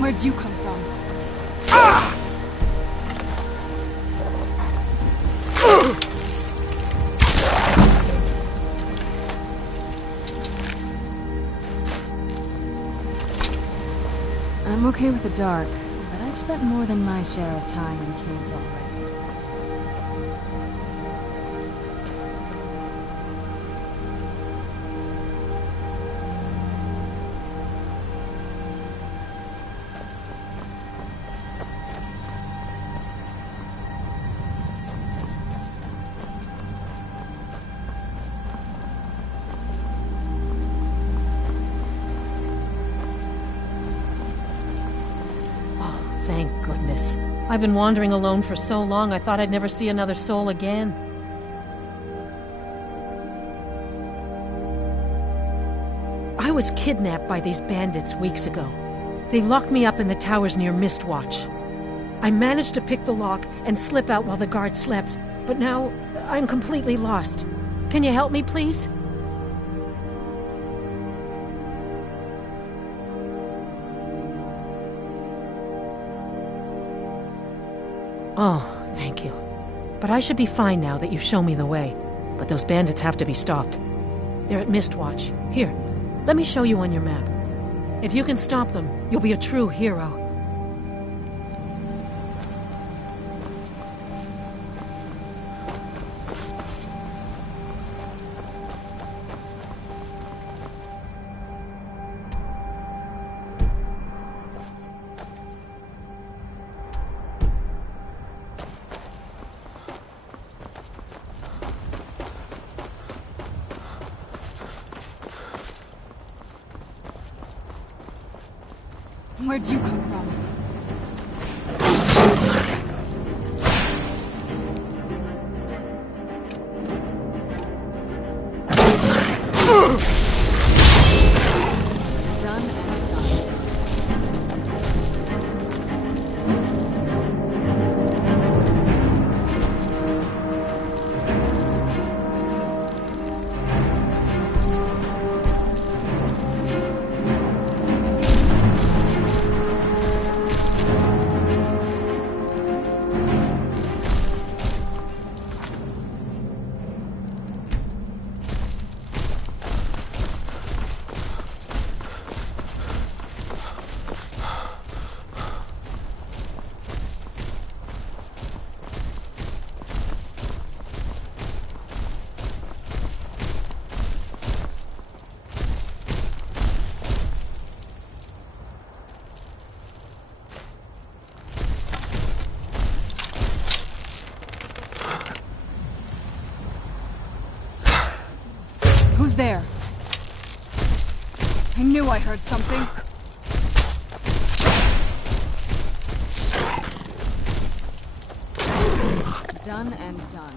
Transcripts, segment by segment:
Where'd you come from? I'm okay with the dark, but I've spent more than my share of time in caves already. Thank goodness. I've been wandering alone for so long, I thought I'd never see another soul again. I was kidnapped by these bandits weeks ago. They locked me up in the towers near Mistwatch. I managed to pick the lock and slip out while the guards slept, but now I'm completely lost. Can you help me, please? Oh, thank you. But I should be fine now that you've shown me the way. But those bandits have to be stopped. They're at Mistwatch. Here, let me show you on your map. If you can stop them, you'll be a true hero. Where'd you come from? Done and done. Who's there? I knew I heard something. Done and done.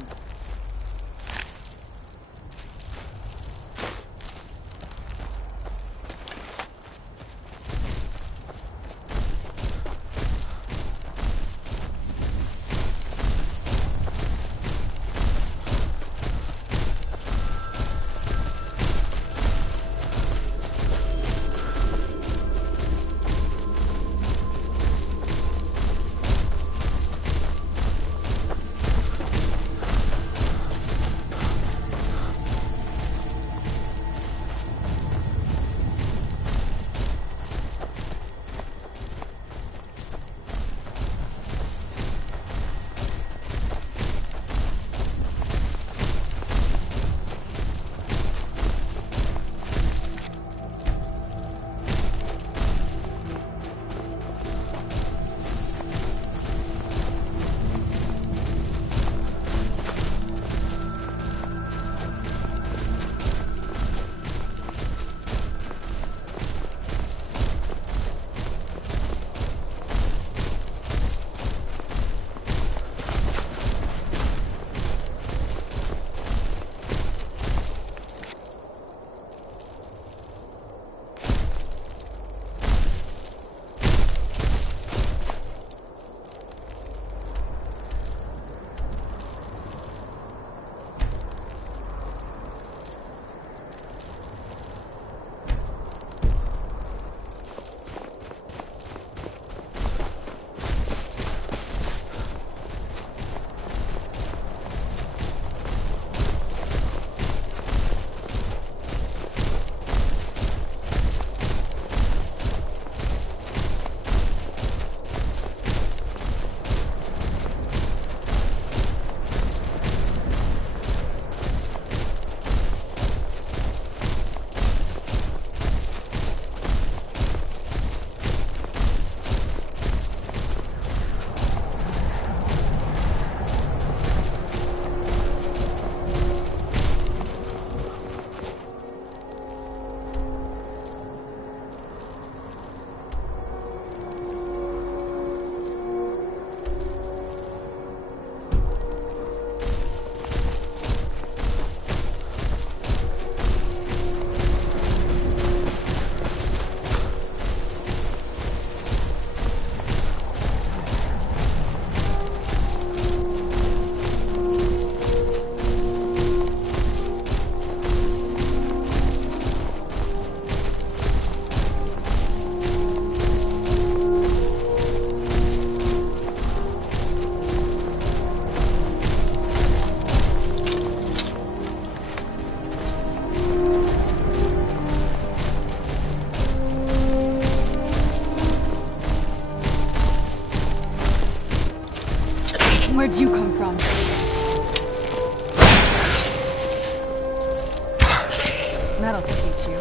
That'll teach you.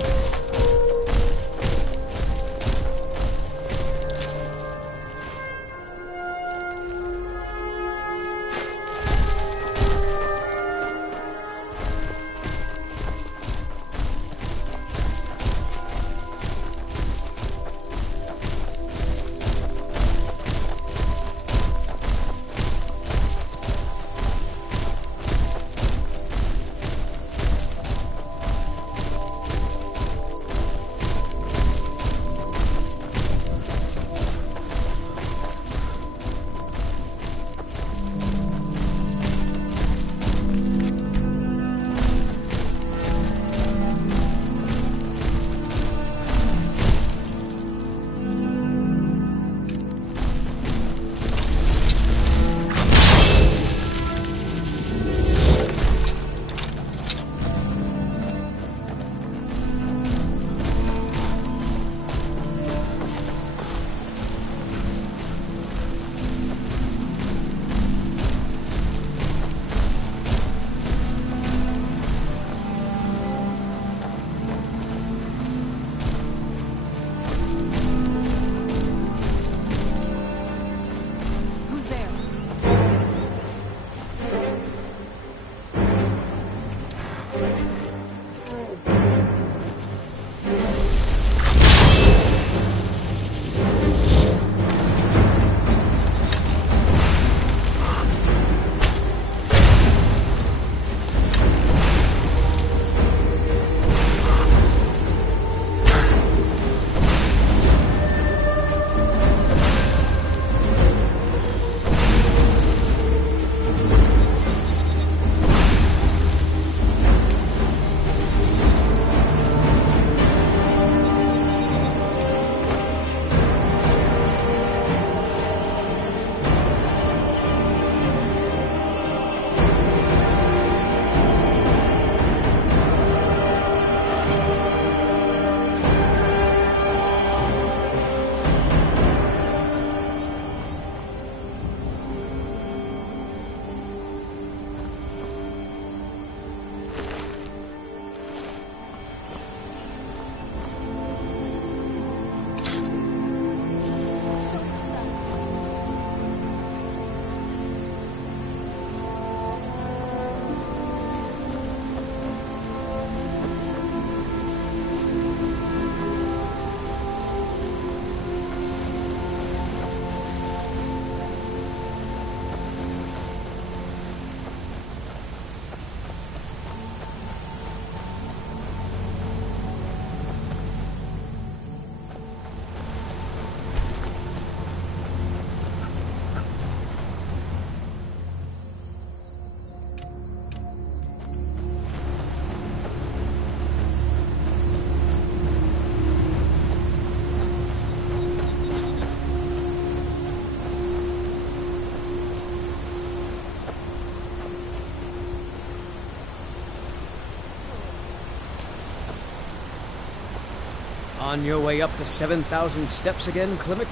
On your way up the 7,000 steps again, Klimek?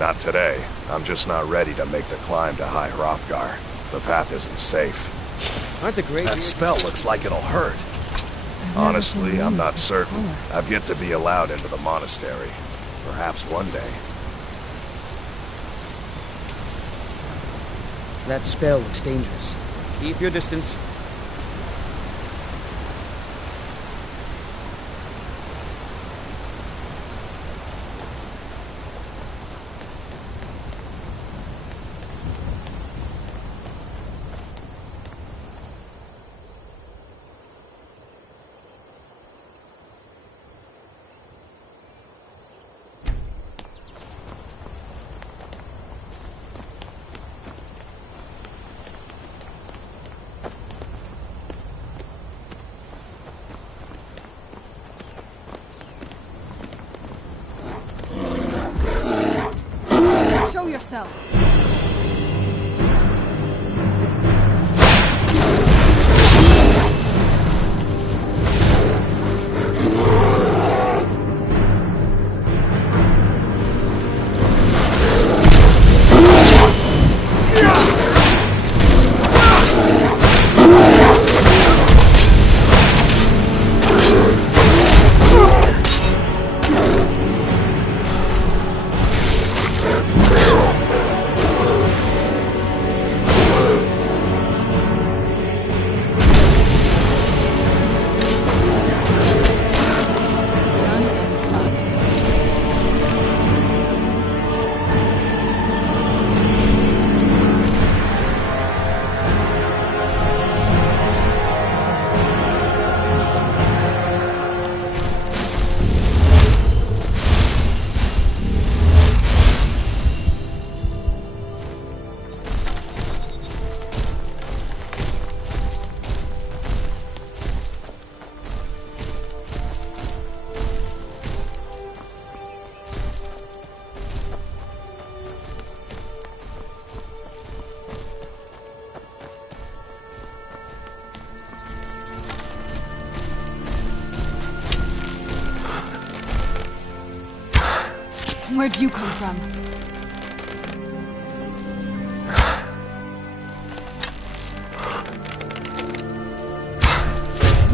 Not today. I'm just not ready to make the climb to High Hrothgar. The path isn't safe. Aren't the grades... That spell looks like it'll hurt. Honestly, I'm not certain. I've yet to be allowed into the monastery. Perhaps one day. That spell looks dangerous. Keep your distance. Show yourself. Where'd you come from?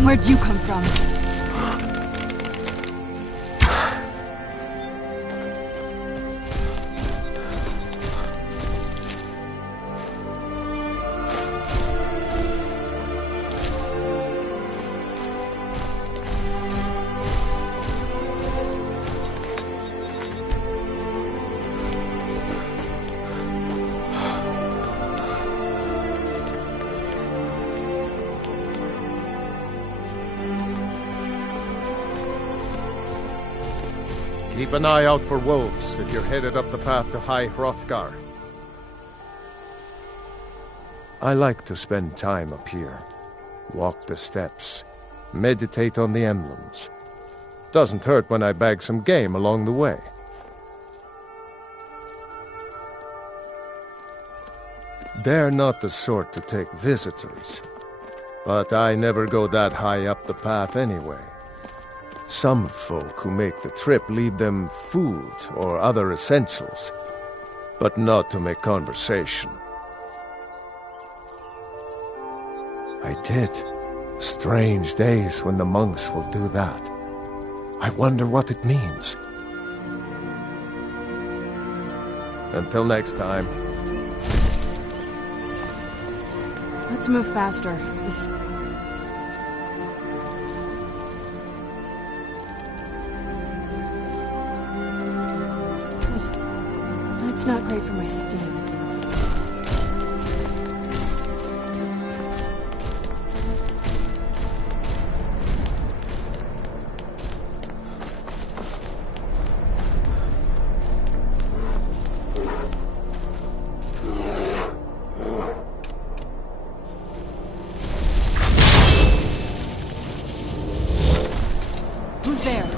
Where'd you come from? Keep an eye out for wolves if you're headed up the path to High Hrothgar. I like to spend time up here. Walk the steps. Meditate on the emblems. Doesn't hurt when I bag some game along the way. They're not the sort to take visitors. But I never go that high up the path anyway. Some folk who make the trip leave them food or other essentials, but not to make conversation. I did. Strange days when the monks will do that. I wonder what it means. Until next time. Let's move faster. This... That's not great for my skin. Who's there?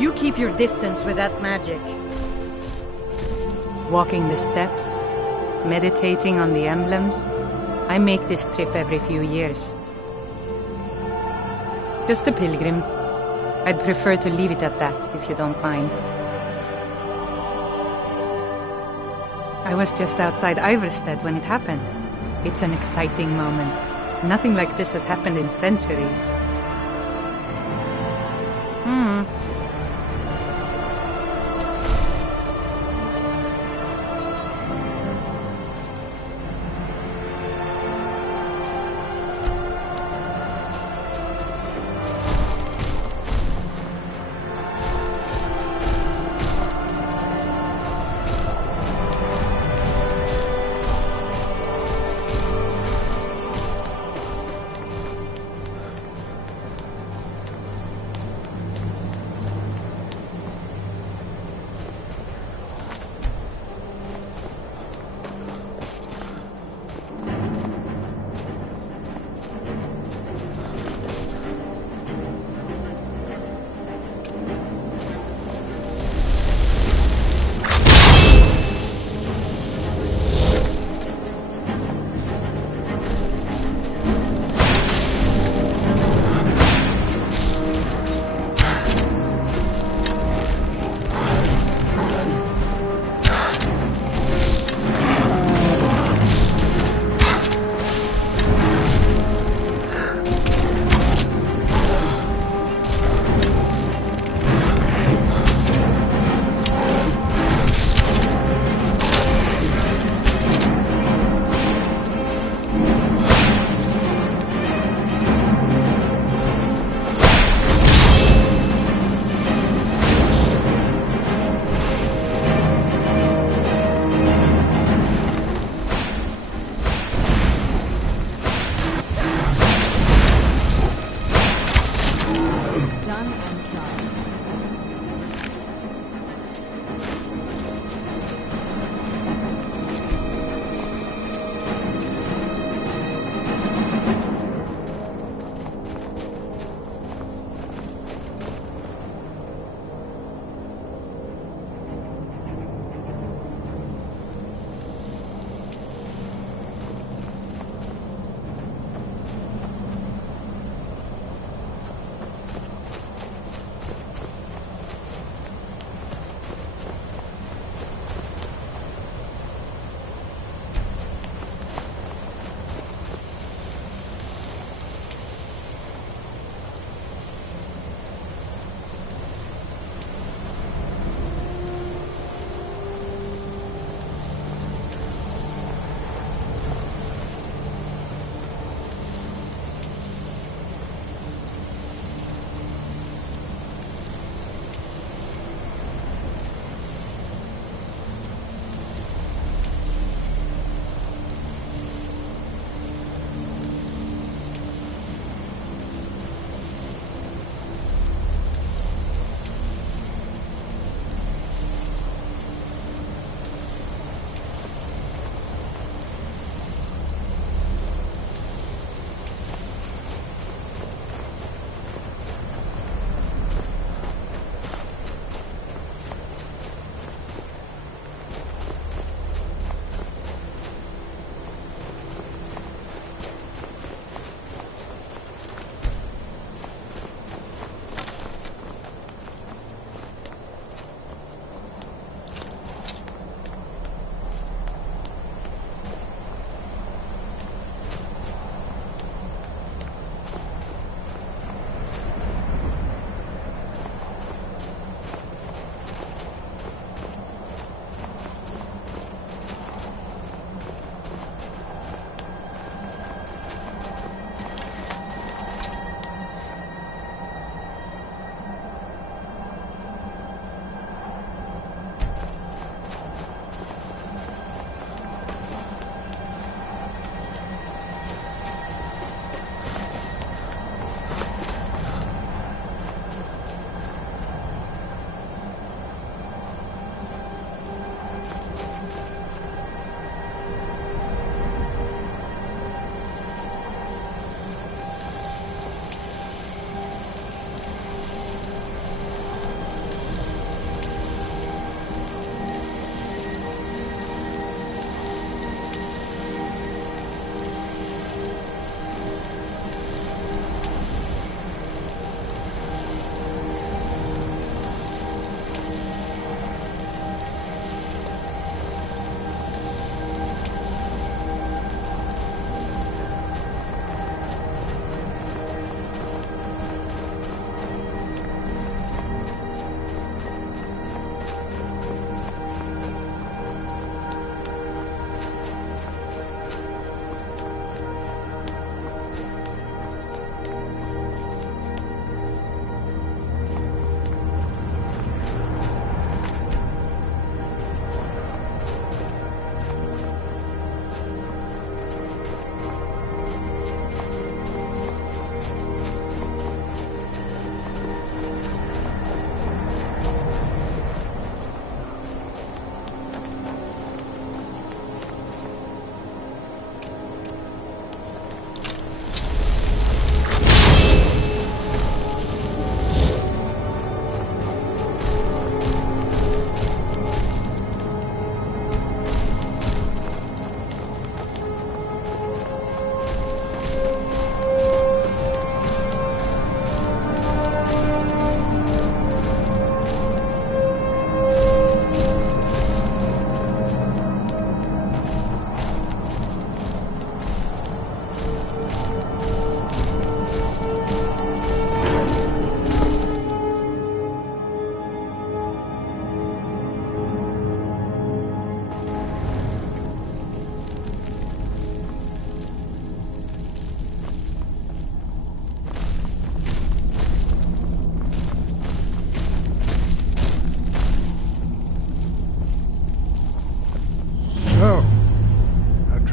You keep your distance with that magic. Walking the steps, meditating on the emblems. I make this trip every few years. Just a pilgrim. I'd prefer to leave it at that, if you don't mind. I was just outside Iverstead when it happened. It's an exciting moment. Nothing like this has happened in centuries.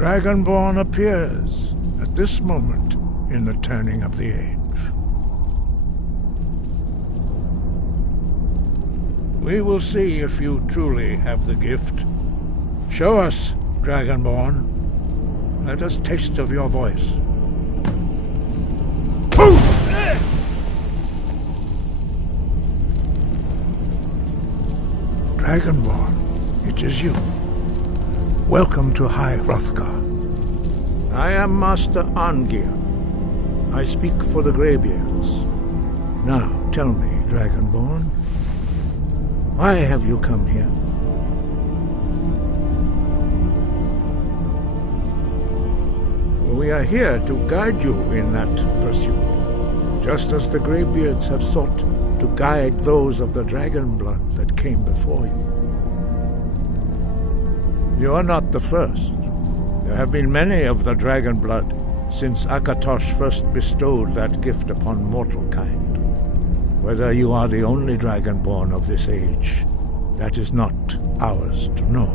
Dragonborn appears at this moment in the turning of the age. We will see if you truly have the gift. Show us, Dragonborn. Let us taste of your voice. Dragonborn, it is you. Welcome to High Hrothgar. I am Master Arngir. I speak for the Greybeards. Now, tell me, Dragonborn, why have you come here? We are here to guide you in that pursuit, just as the Greybeards have sought to guide those of the dragon blood that came before you. You are not the first. There have been many of the dragon blood since Akatosh first bestowed that gift upon mortal kind. Whether you are the only dragonborn of this age, that is not ours to know.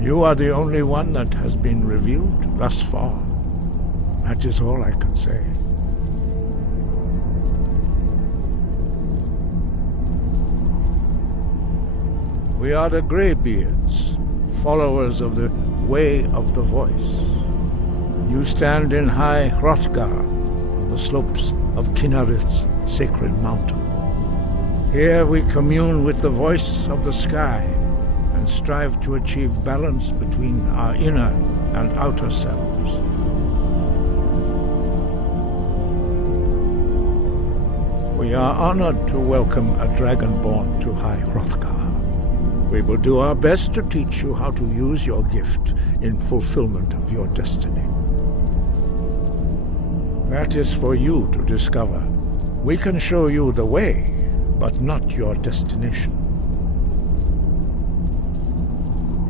You are the only one that has been revealed thus far. That is all I can say. We are the Greybeards, followers of the Way of the Voice. You stand in High Hrothgar, on the slopes of Kinnarith's sacred mountain. Here we commune with the voice of the sky and strive to achieve balance between our inner and outer selves. We are honored to welcome a dragonborn to High Hrothgar. We will do our best to teach you how to use your gift in fulfillment of your destiny. That is for you to discover. We can show you the way, but not your destination.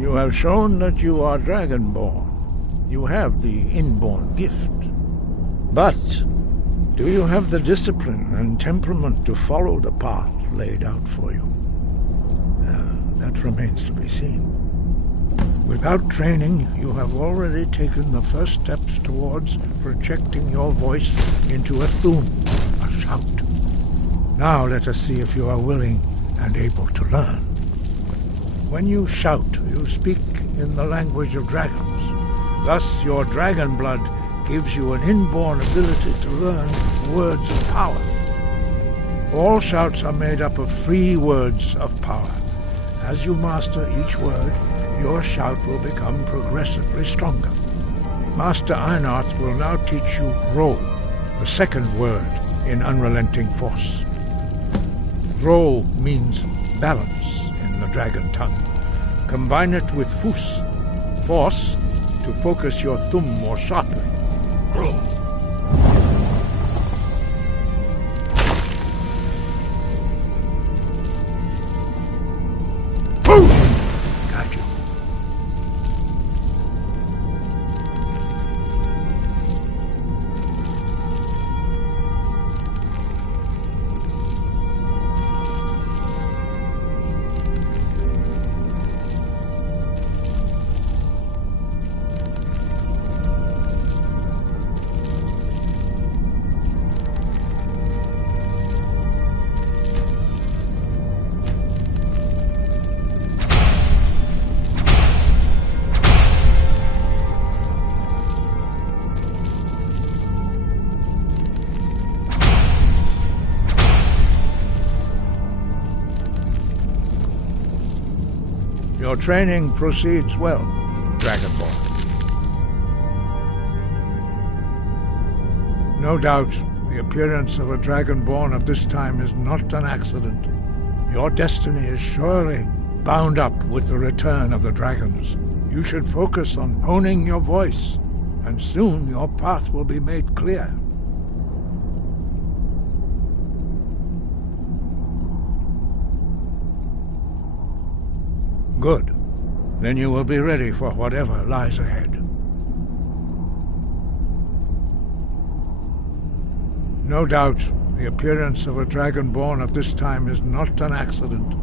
You have shown that you are dragonborn. You have the inborn gift. But do you have the discipline and temperament to follow the path laid out for you? That remains to be seen. Without training, you have already taken the first steps towards projecting your voice into a thum, a shout. Now let us see if you are willing and able to learn. When you shout, you speak in the language of dragons. Thus, your dragon blood gives you an inborn ability to learn words of power. All shouts are made up of 3 words of power. As you master each word, your shout will become progressively stronger. Master Einarth will now teach you Ro, the second word in Unrelenting Force. Ro means balance in the dragon tongue. Combine it with Fus, force, to focus your thumb more sharply. Ro. Your training proceeds well, Dragonborn. No doubt, the appearance of a Dragonborn of this time is not an accident. Your destiny is surely bound up with the return of the dragons. You should focus on honing your voice, and soon your path will be made clear. Good. Then you will be ready for whatever lies ahead. No doubt, the appearance of a Dragonborn of this time is not an accident.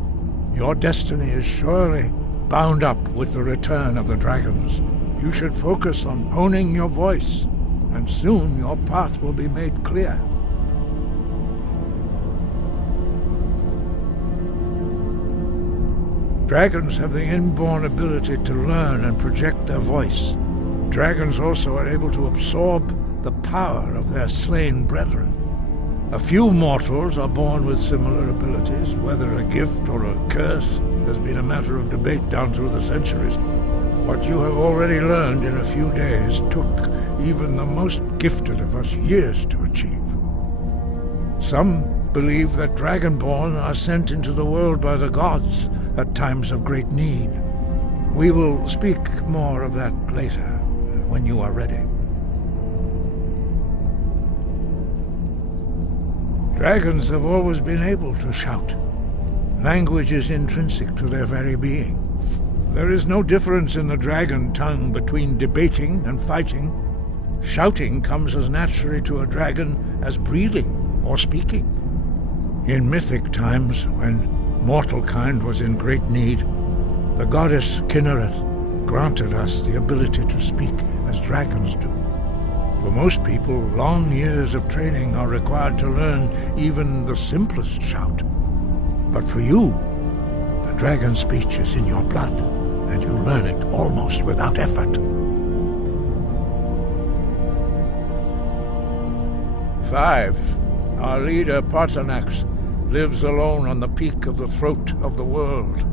Your destiny is surely bound up with the return of the dragons. You should focus on honing your voice, and soon your path will be made clear. Dragons have the inborn ability to learn and project their voice. Dragons also are able to absorb the power of their slain brethren. A few mortals are born with similar abilities. Whether a gift or a curse has been a matter of debate down through the centuries. What you have already learned in a few days took even the most gifted of us years to achieve. Some believe that Dragonborn are sent into the world by the gods at times of great need. We will speak more of that later, when you are ready. Dragons have always been able to shout. Language is intrinsic to their very being. There is no difference in the dragon tongue between debating and fighting. Shouting comes as naturally to a dragon as breathing or speaking. In mythic times, when mortal kind was in great need, the goddess Kinnereth granted us the ability to speak as dragons do. For most people, long years of training are required to learn even the simplest shout. But for you, the dragon speech is in your blood, and you learn it almost without effort. 5. Our leader, Parthenax, lives alone on the peak of the throat of the world.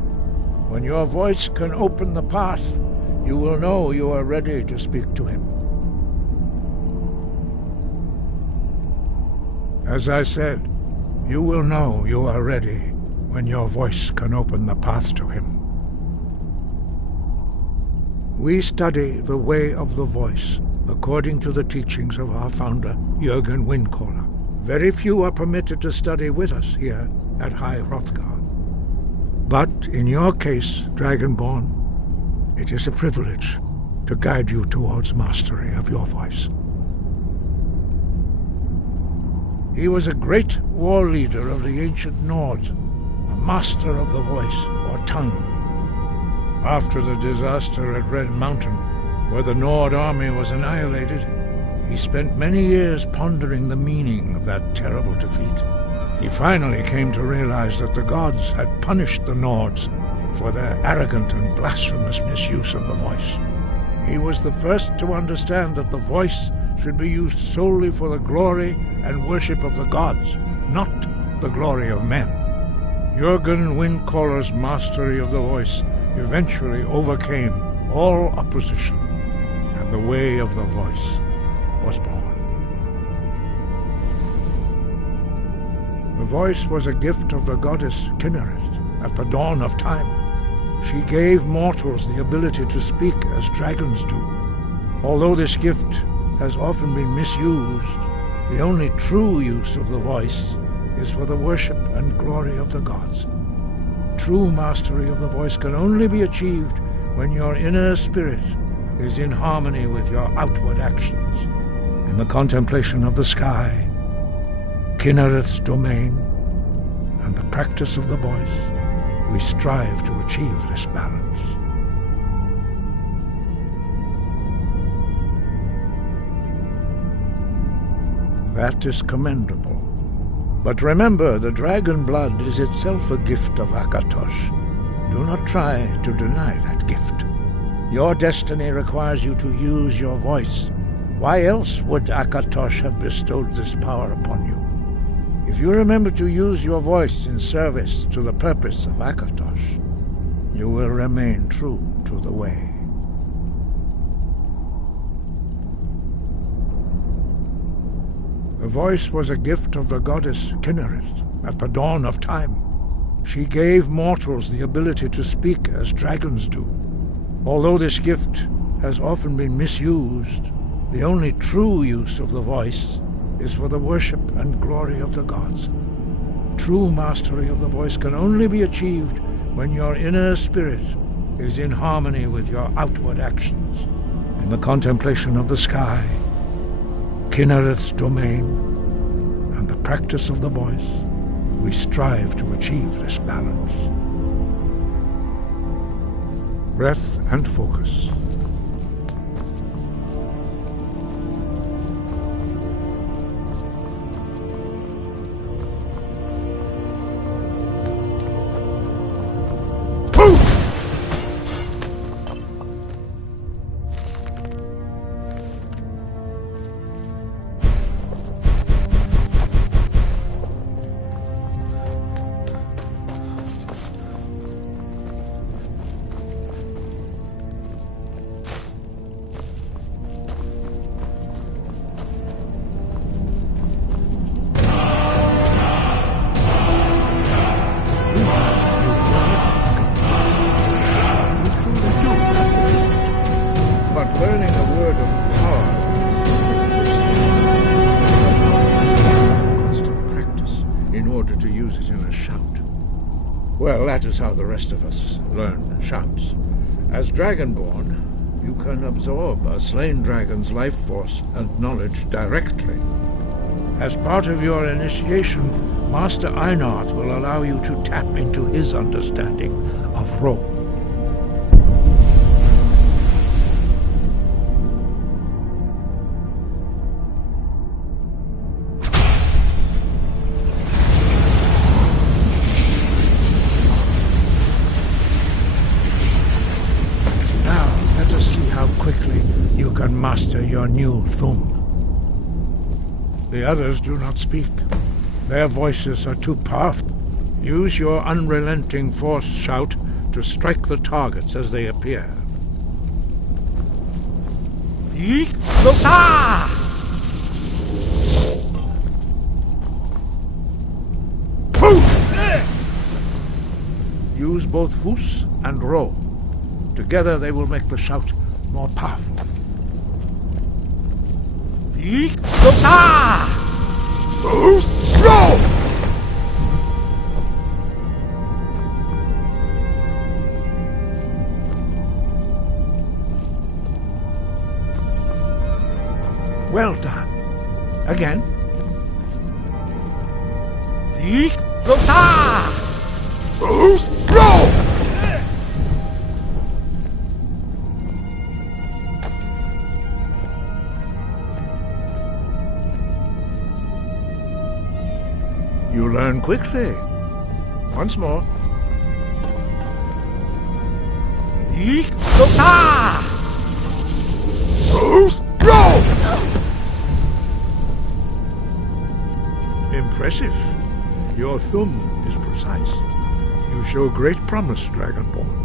When your voice can open the path, you will know you are ready to speak to him. As I said, you will know you are ready when your voice can open the path to him. We study the way of the voice according to the teachings of our founder, Jürgen Windcaller. Very few are permitted to study with us here at High Hrothgar. But in your case, Dragonborn, it is a privilege to guide you towards mastery of your voice. He was a great war leader of the ancient Nords, a master of the voice, or tongue. After the disaster at Red Mountain, where the Nord army was annihilated, he spent many years pondering the meaning of that terrible defeat. He finally came to realize that the gods had punished the Nords for their arrogant and blasphemous misuse of the voice. He was the first to understand that the voice should be used solely for the glory and worship of the gods, not the glory of men. Jürgen Windcaller's mastery of the voice eventually overcame all opposition, and the way of the voice was born. The voice was a gift of the goddess Kinnereth at the dawn of time. She gave mortals the ability to speak as dragons do. Although this gift has often been misused, the only true use of the voice is for the worship and glory of the gods. True mastery of the voice can only be achieved when your inner spirit is in harmony with your outward actions. In the contemplation of the sky, Kinnereth's domain, and the practice of the voice, we strive to achieve this balance. That is commendable. But remember, the dragon blood is itself a gift of Akatosh. Do not try to deny that gift. Your destiny requires you to use your voice. Why else would Akatosh have bestowed this power upon you? If you remember to use your voice in service to the purpose of Akatosh, you will remain true to the way. The voice was a gift of the goddess Kinnereth at the dawn of time. She gave mortals the ability to speak as dragons do. Although this gift has often been misused, the only true use of the voice is for the worship and glory of the gods. True mastery of the voice can only be achieved when your inner spirit is in harmony with your outward actions. In the contemplation of the sky, Kinnereth's domain, and the practice of the voice, we strive to achieve this balance. Breath and focus. use it in a shout. Well, that is how the rest of us learn shouts. As Dragonborn, you can absorb a slain dragon's life force and knowledge directly. As part of your initiation, Master Einarth will allow you to tap into his understanding of role. Master your new Thum. The others do not speak. Their voices are too powerful. Use your unrelenting force shout to strike the targets as they appear. Use both Fus and Ro. Together they will make the shout more powerful. Well done. Again. You learn quickly. Once more. Impressive. Your Thum is precise. You show great promise, Dragonborn.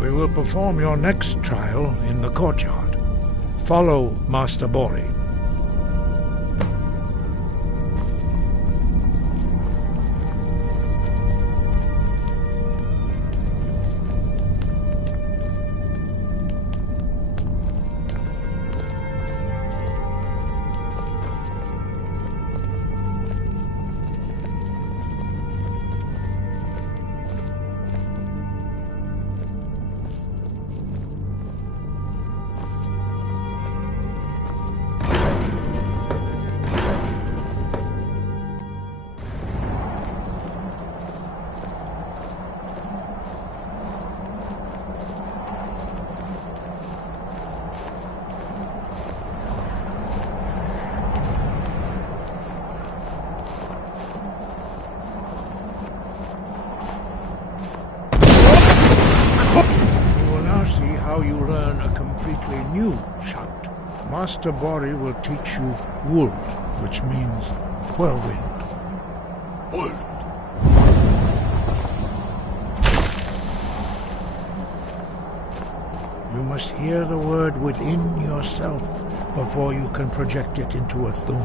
We will perform your next trial in the courtyard. Follow Master Bori. How you learn a completely new shout. Master Bori will teach you Wuld, which means whirlwind. Wuld. You must hear the word within yourself before you can project it into a Thum.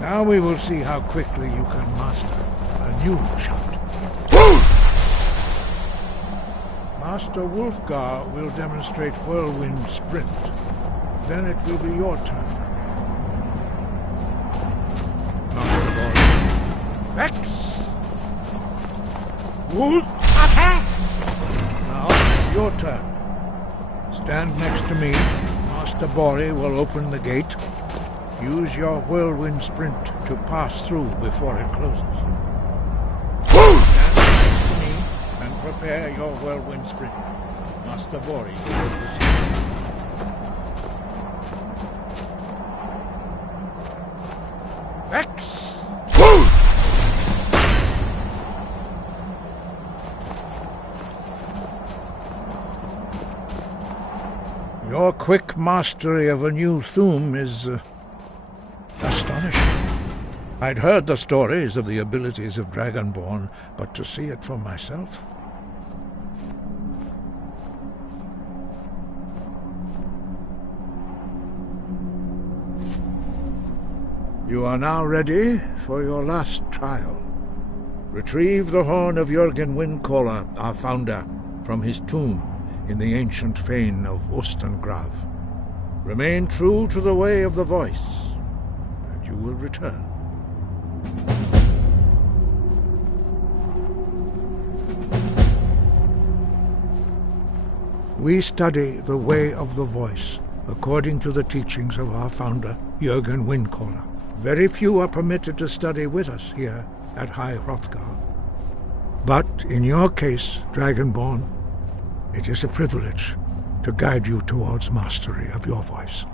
Now we will see how quickly you can master a new shout. Master Wulfgar will demonstrate Whirlwind Sprint. Then it will be your turn. Master Bori. Vex! Wulf! Now, your turn. Stand next to me. Master Bori will open the gate. Use your whirlwind sprint to pass through before it closes. Stand next to me and prepare your whirlwind sprint. Master Bori will proceed. Vex! Your quick mastery of a new Thuum is astonishing. I'd heard the stories of the abilities of Dragonborn, but to see it for myself... You are now ready for your last trial. Retrieve the horn of Jürgen Windcaller, our founder, from his tomb in the ancient fane of Ostengrav. Remain true to the way of the voice, and you will return. We study the way of the voice, according to the teachings of our founder, Jürgen Windcaller. Very few are permitted to study with us here at High Hrothgar. But in your case, Dragonborn, it is a privilege to guide you towards mastery of your voice.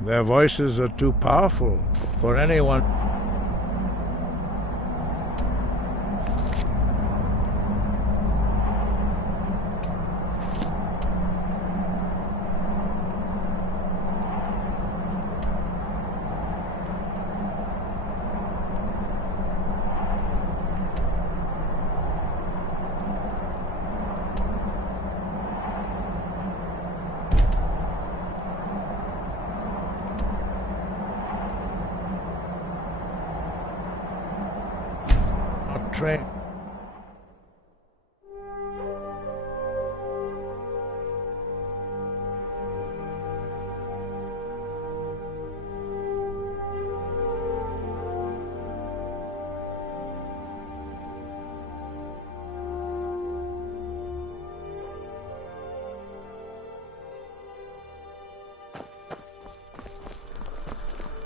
Their voices are too powerful for anyone. Train.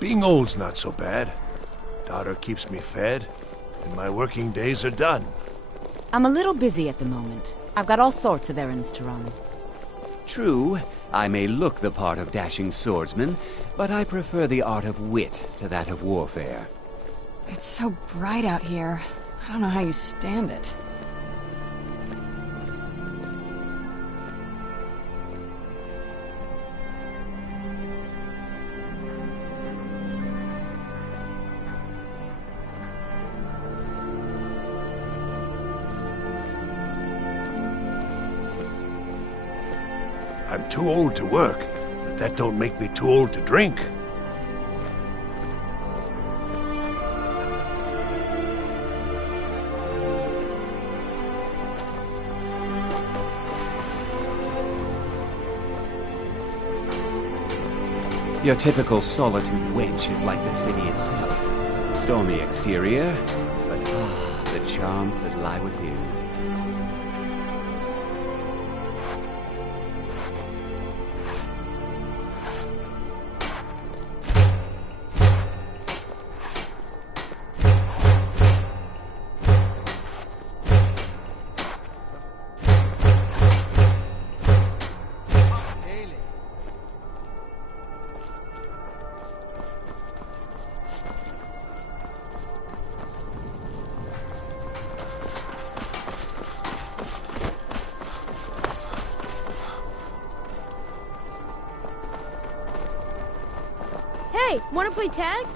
Being old's not so bad. Daughter keeps me fed, and my working days are done. I'm a little busy at the moment. I've got all sorts of errands to run. True, I may look the part of dashing swordsman, but I prefer the art of wit to that of warfare. It's so bright out here. I don't know how you stand it. I'm too old to work, but that don't make me too old to drink. Your typical solitude wench is like the city itself. Stormy exterior, but the charms that lie within. Hey, wanna play tag?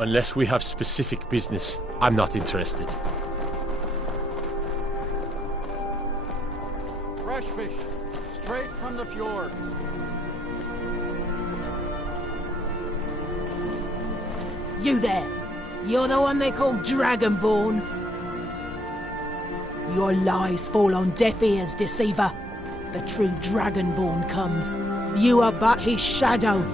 Unless we have specific business, I'm not interested. Fresh fish, straight from the fjords. You there! You're the one they call Dragonborn. Your lies fall on deaf ears, deceiver. The true Dragonborn comes. You are but his shadow.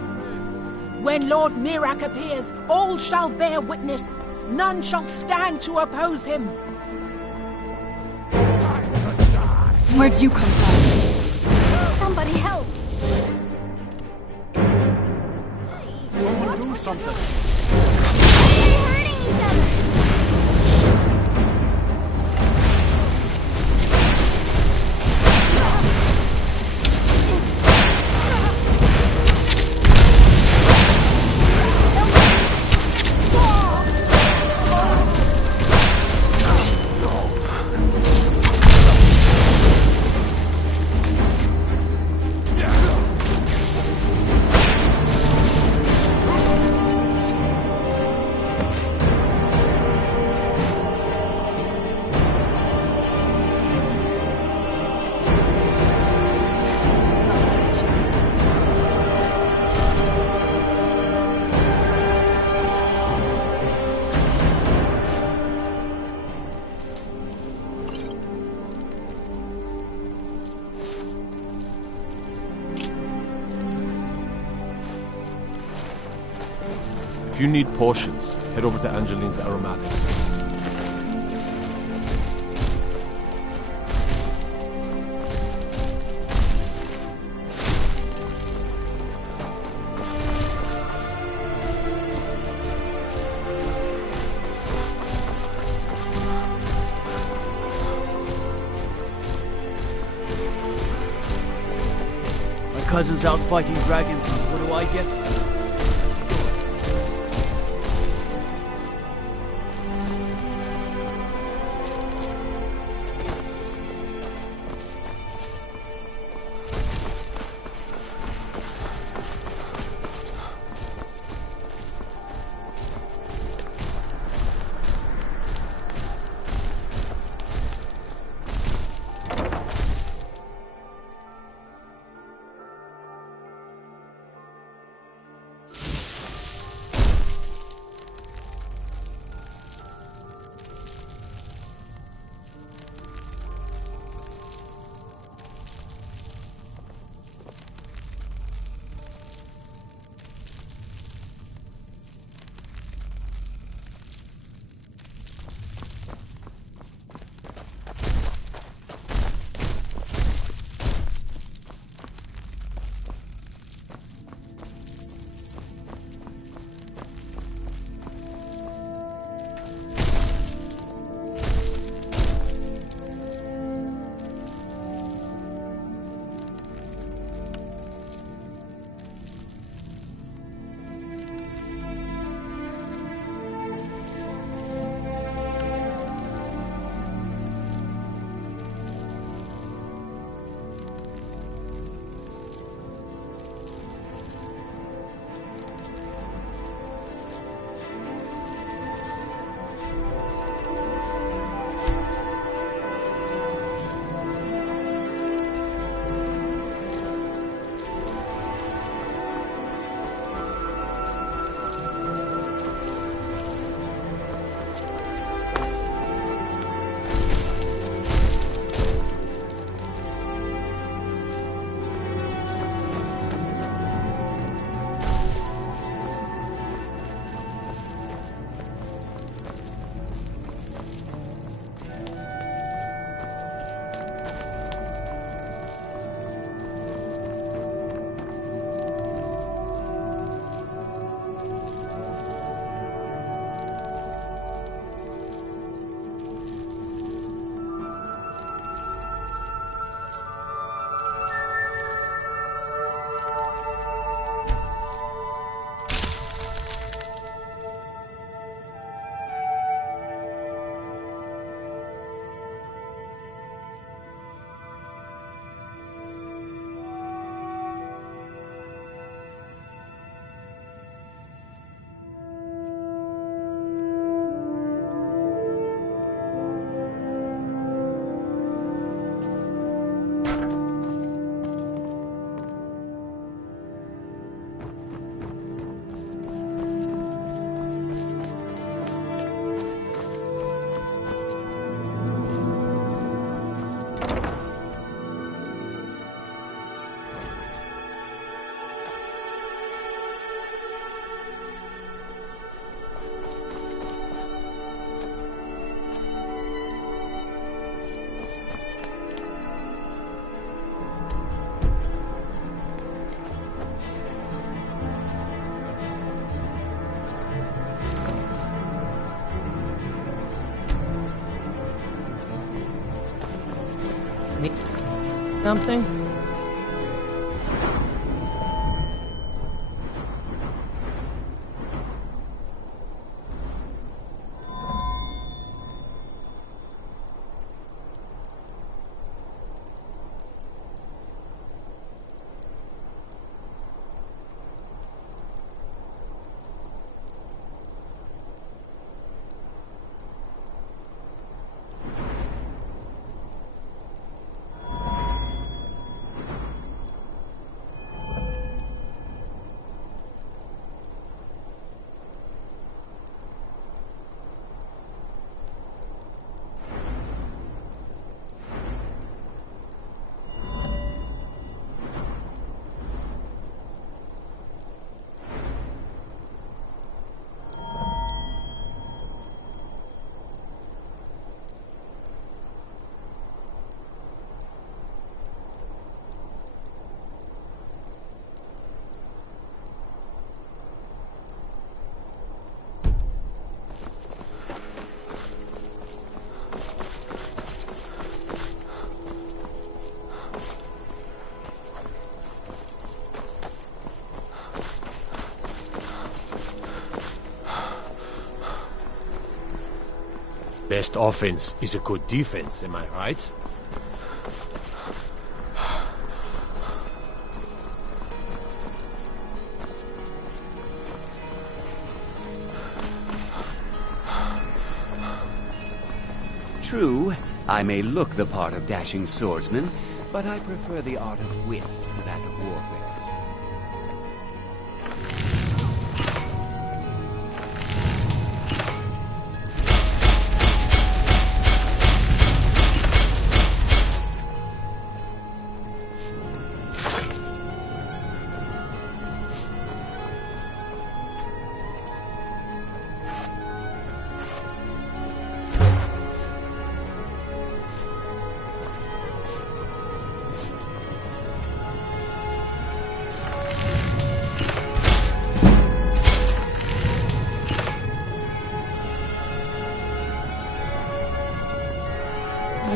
When Lord Mirak appears, all shall bear witness. None shall stand to oppose him. Where'd you come from? Somebody help! Someone do something! They're hurting each other! If you need potions, head over to Angeline's Aromatics. Cousin's out fighting dragons. What do I get? Something? Best offense is a good defense, am I right? True, I may look the part of dashing swordsman, but I prefer the art of wit to that of warfare.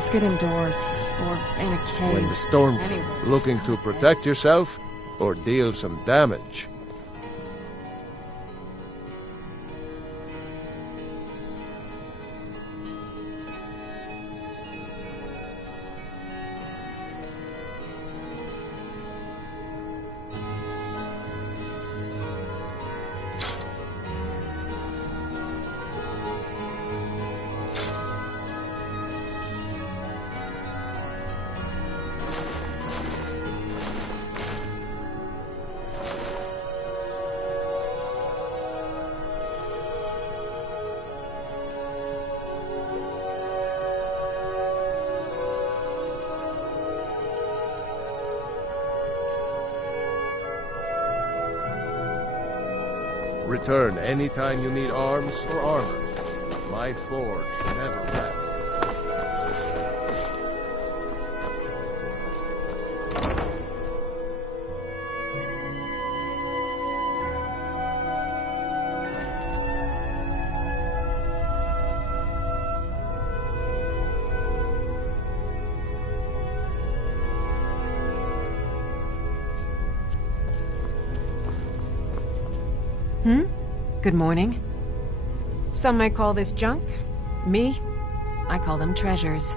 Let's get indoors. Or in a cave. When the storm, Anywhere. looking to protect yourself or deal some damage? Return anytime you need arms or armor. My forge never rests. Good morning. Some might call this junk. Me, I call them treasures.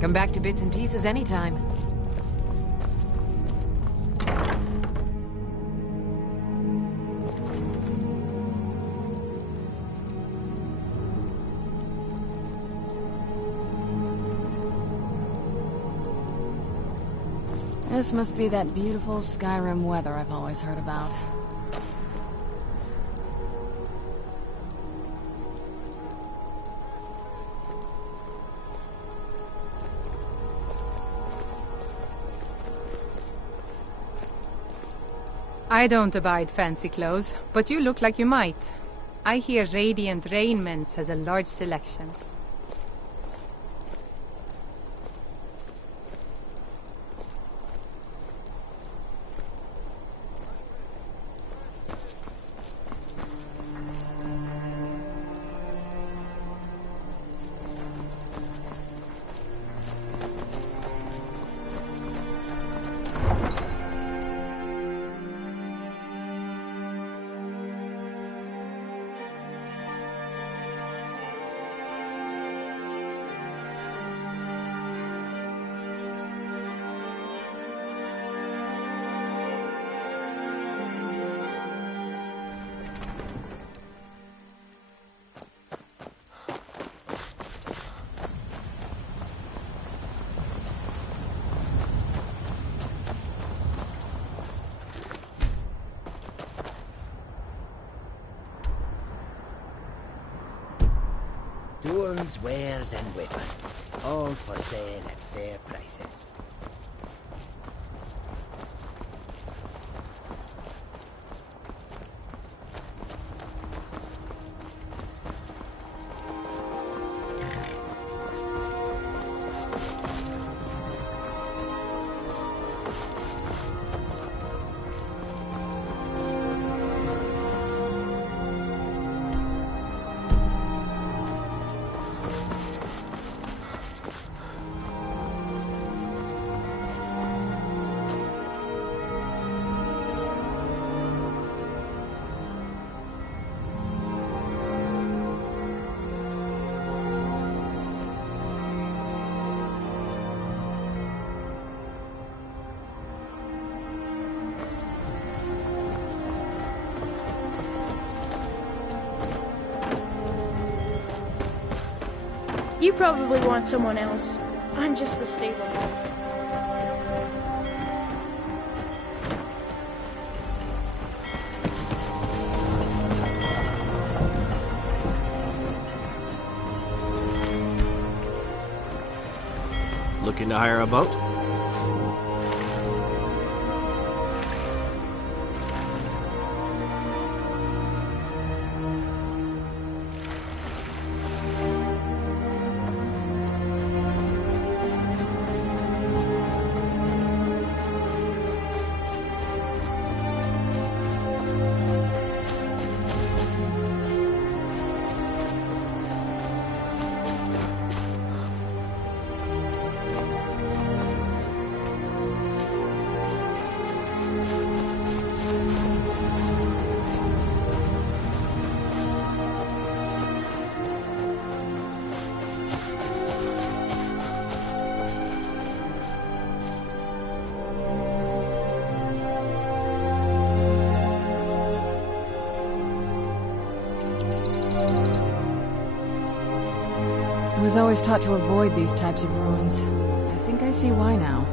Come back to bits and pieces anytime. This must be that beautiful Skyrim weather I've always heard about. I don't abide fancy clothes, but you look like you might. I hear Radiant Raiments has a large selection. tools, wares, and weapons, all for sale at fair prices. You probably want someone else. I'm just the stable dog. Looking to hire a boat? I was always taught to avoid these types of ruins. I think I see why now.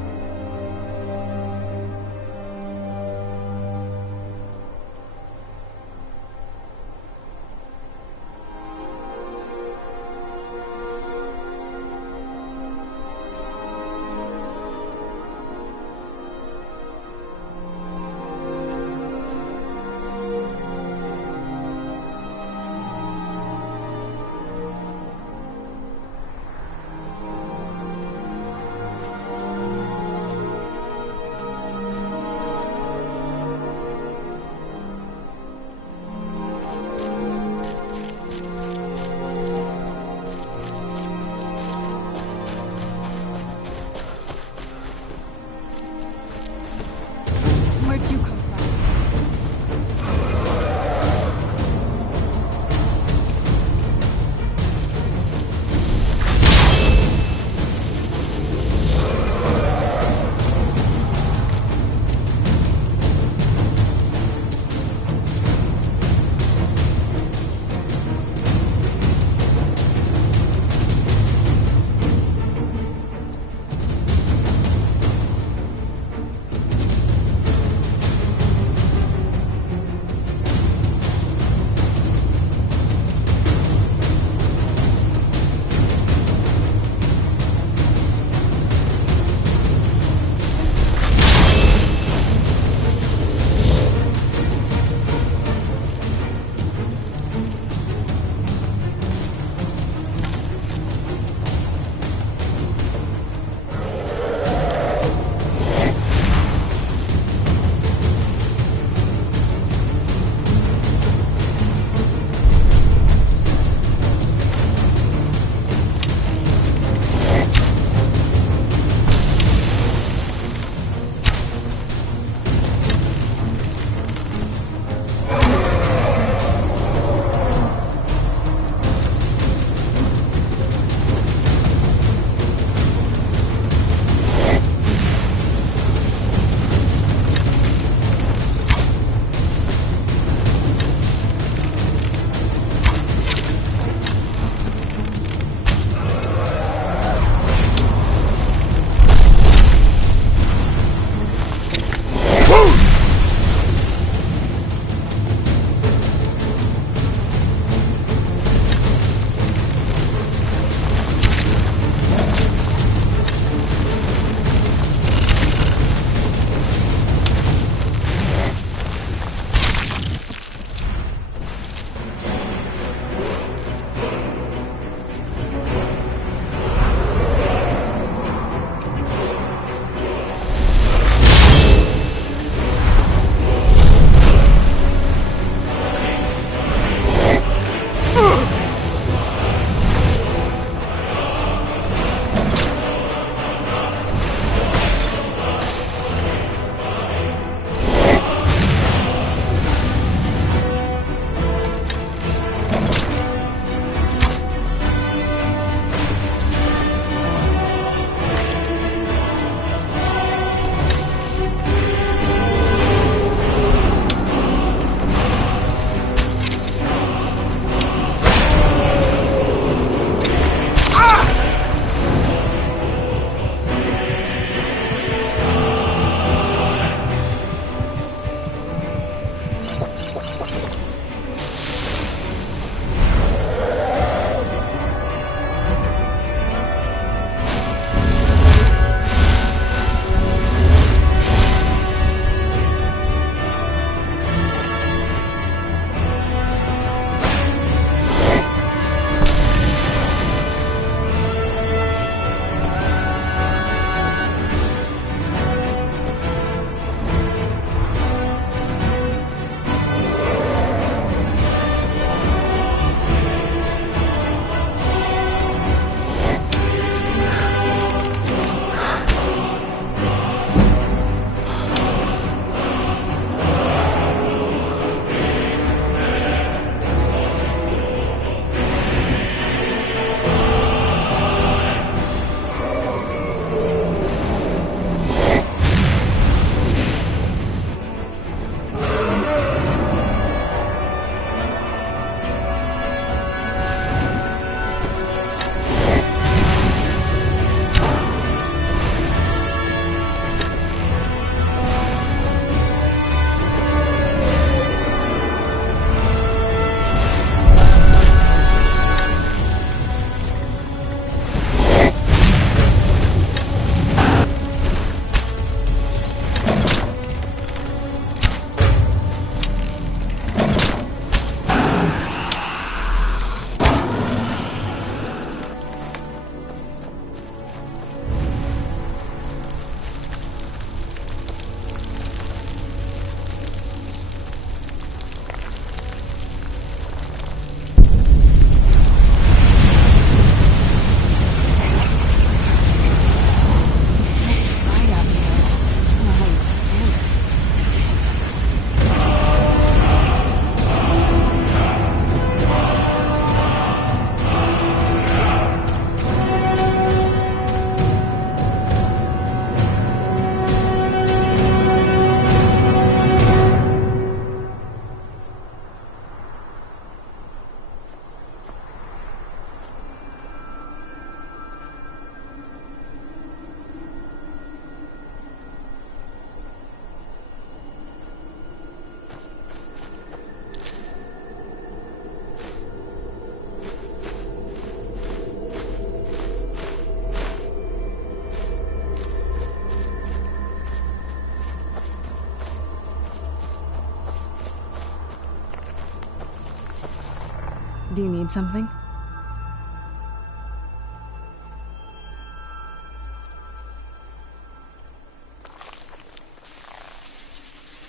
Do you need something?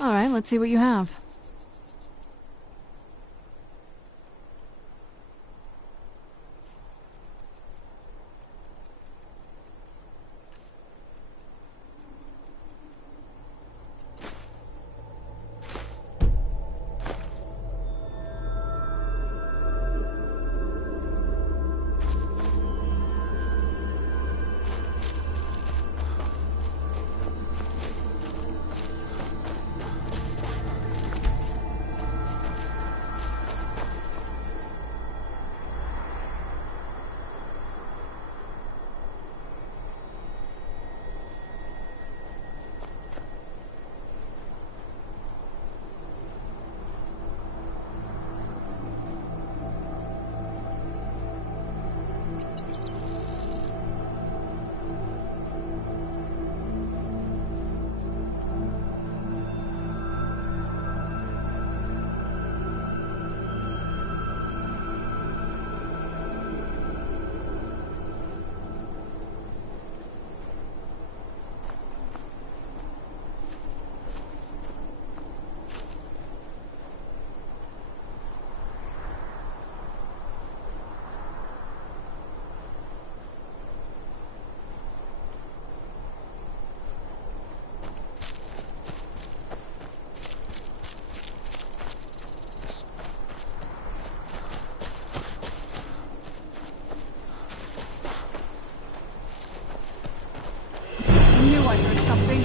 All right, let's see what you have. I heard something.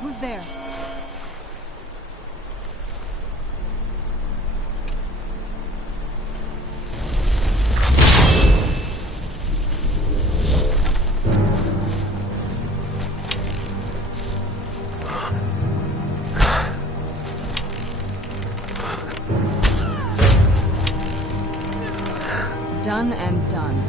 Who's there? Done and done.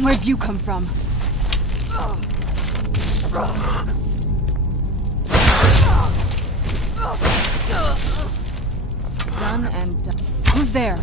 Where'd you come from? Done and done. Who's there?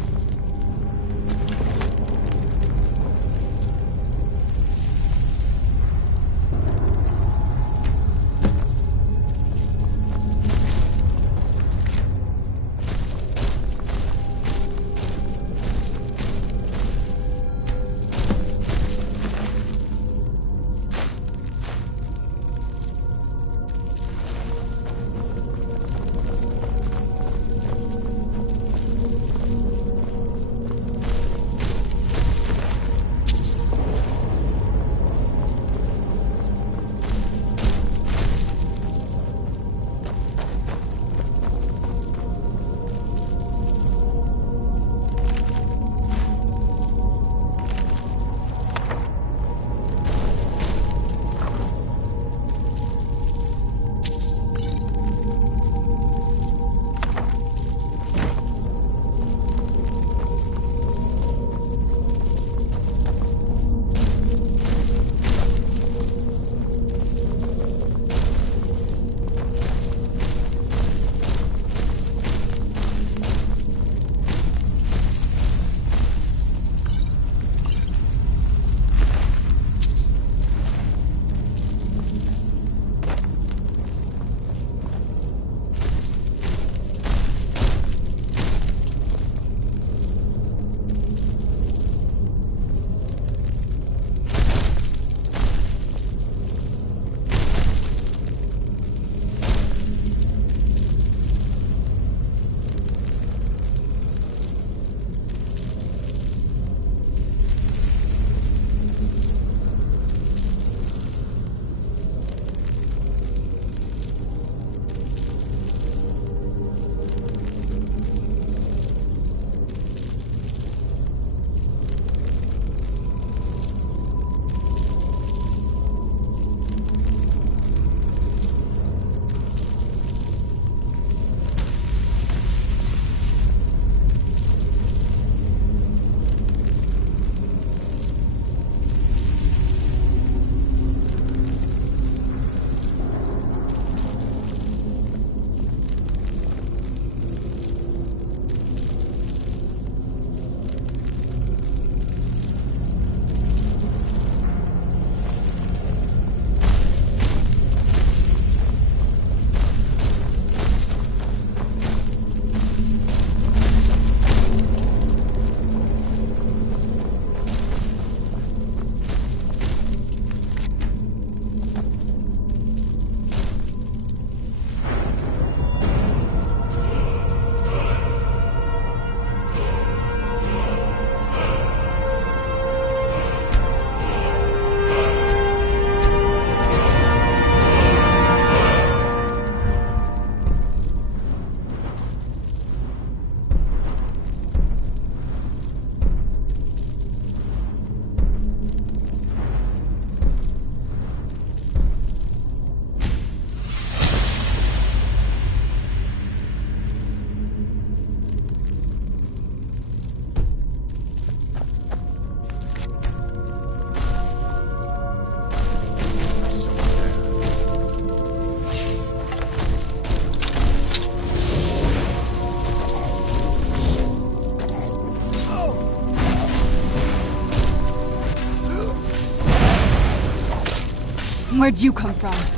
Where'd you come from?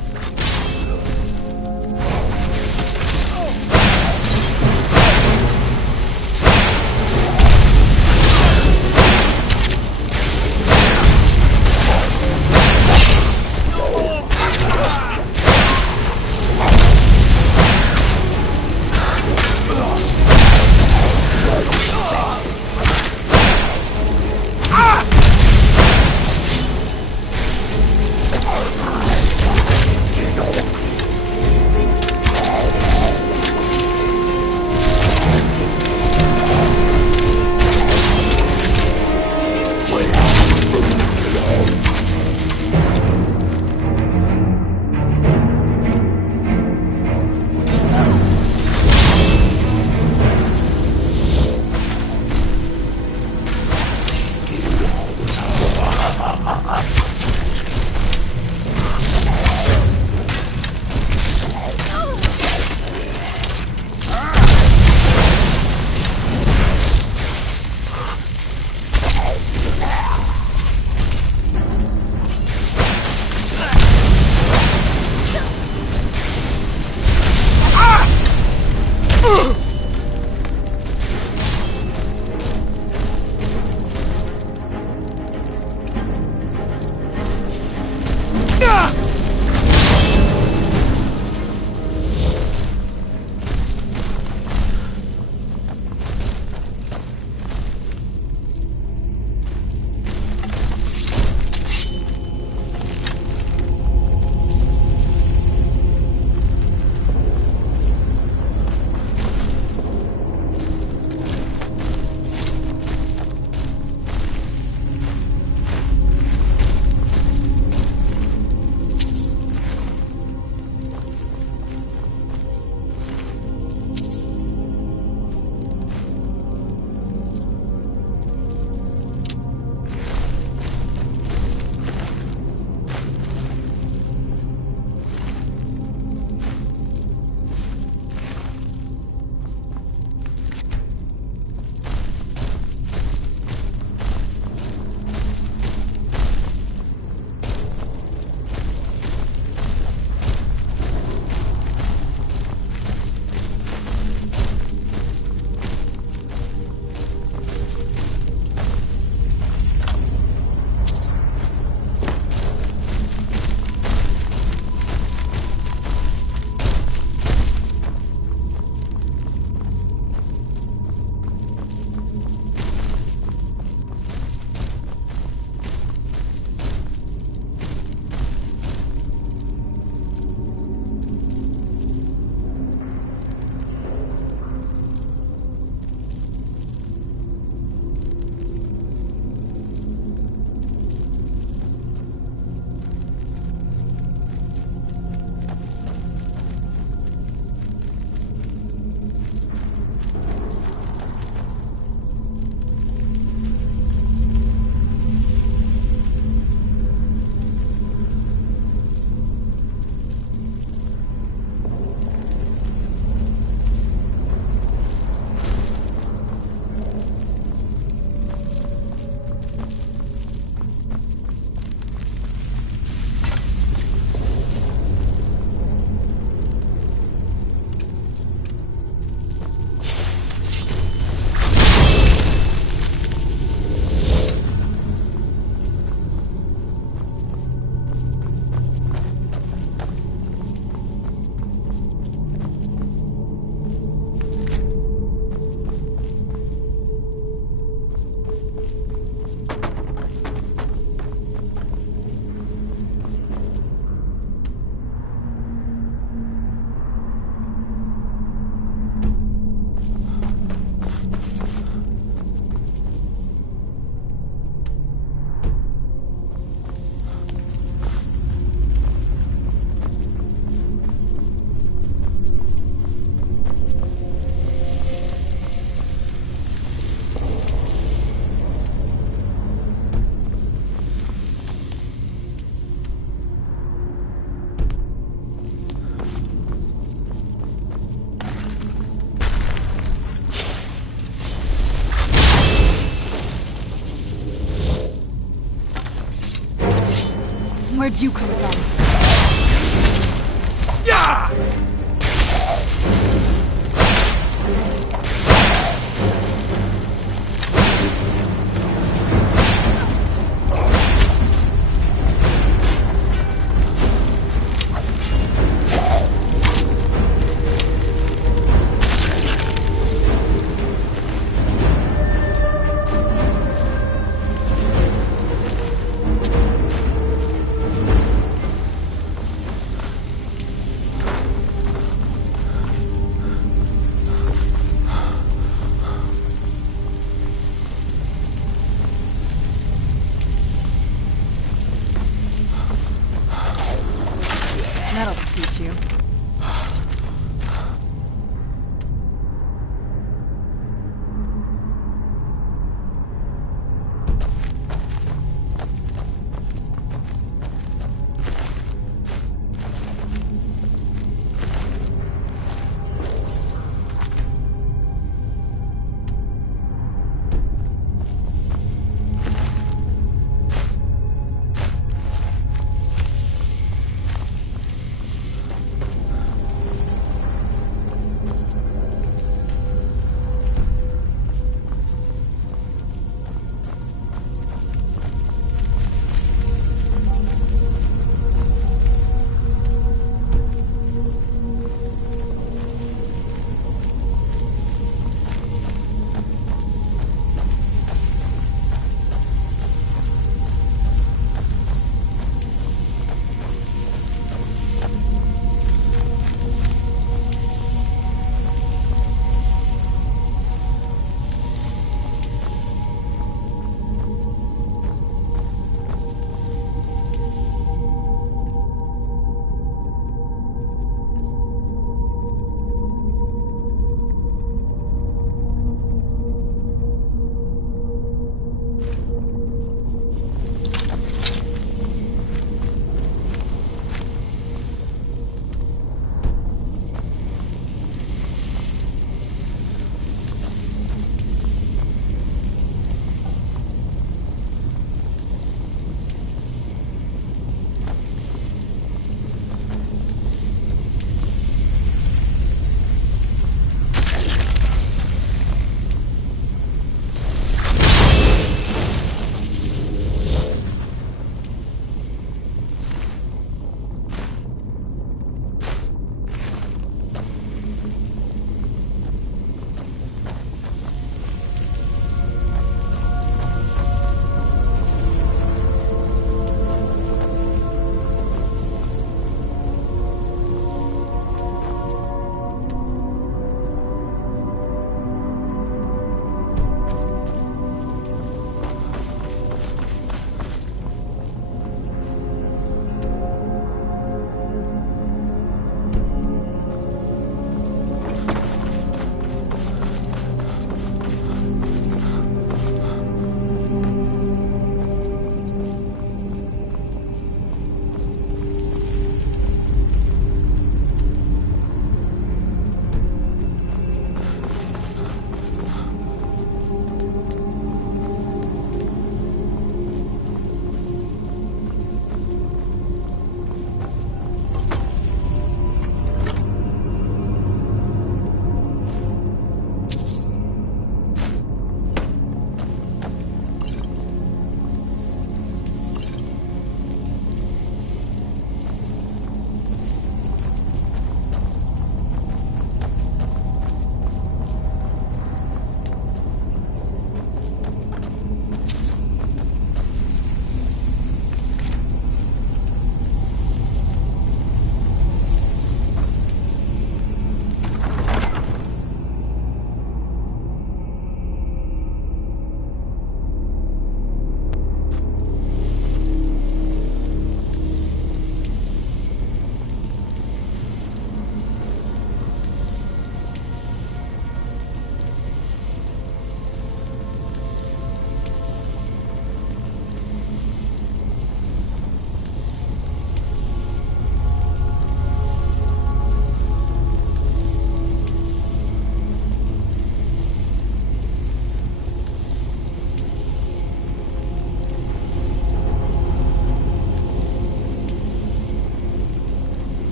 Where'd you come from?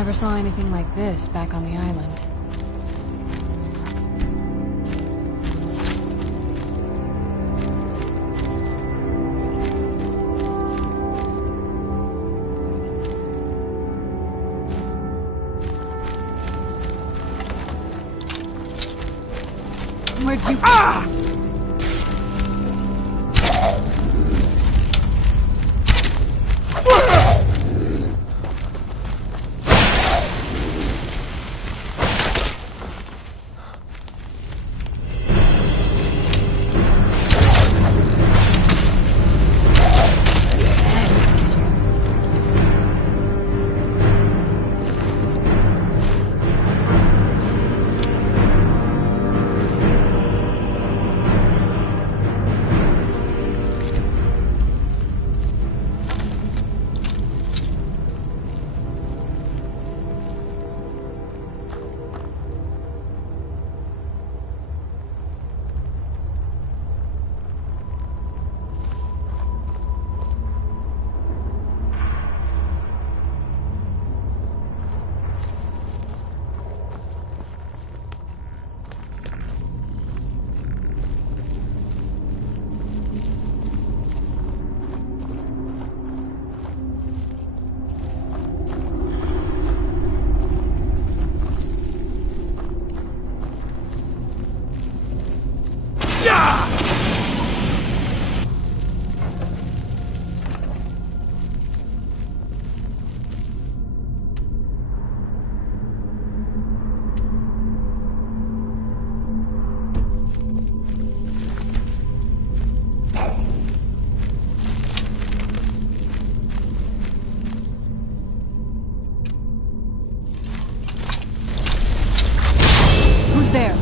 Never saw anything like this back on the island. Where'd you... Ah! There.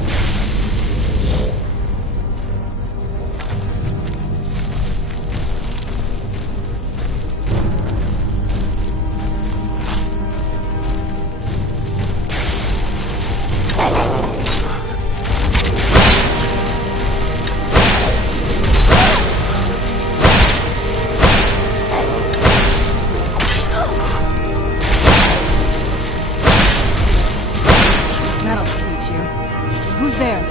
That'll teach you. Who's there?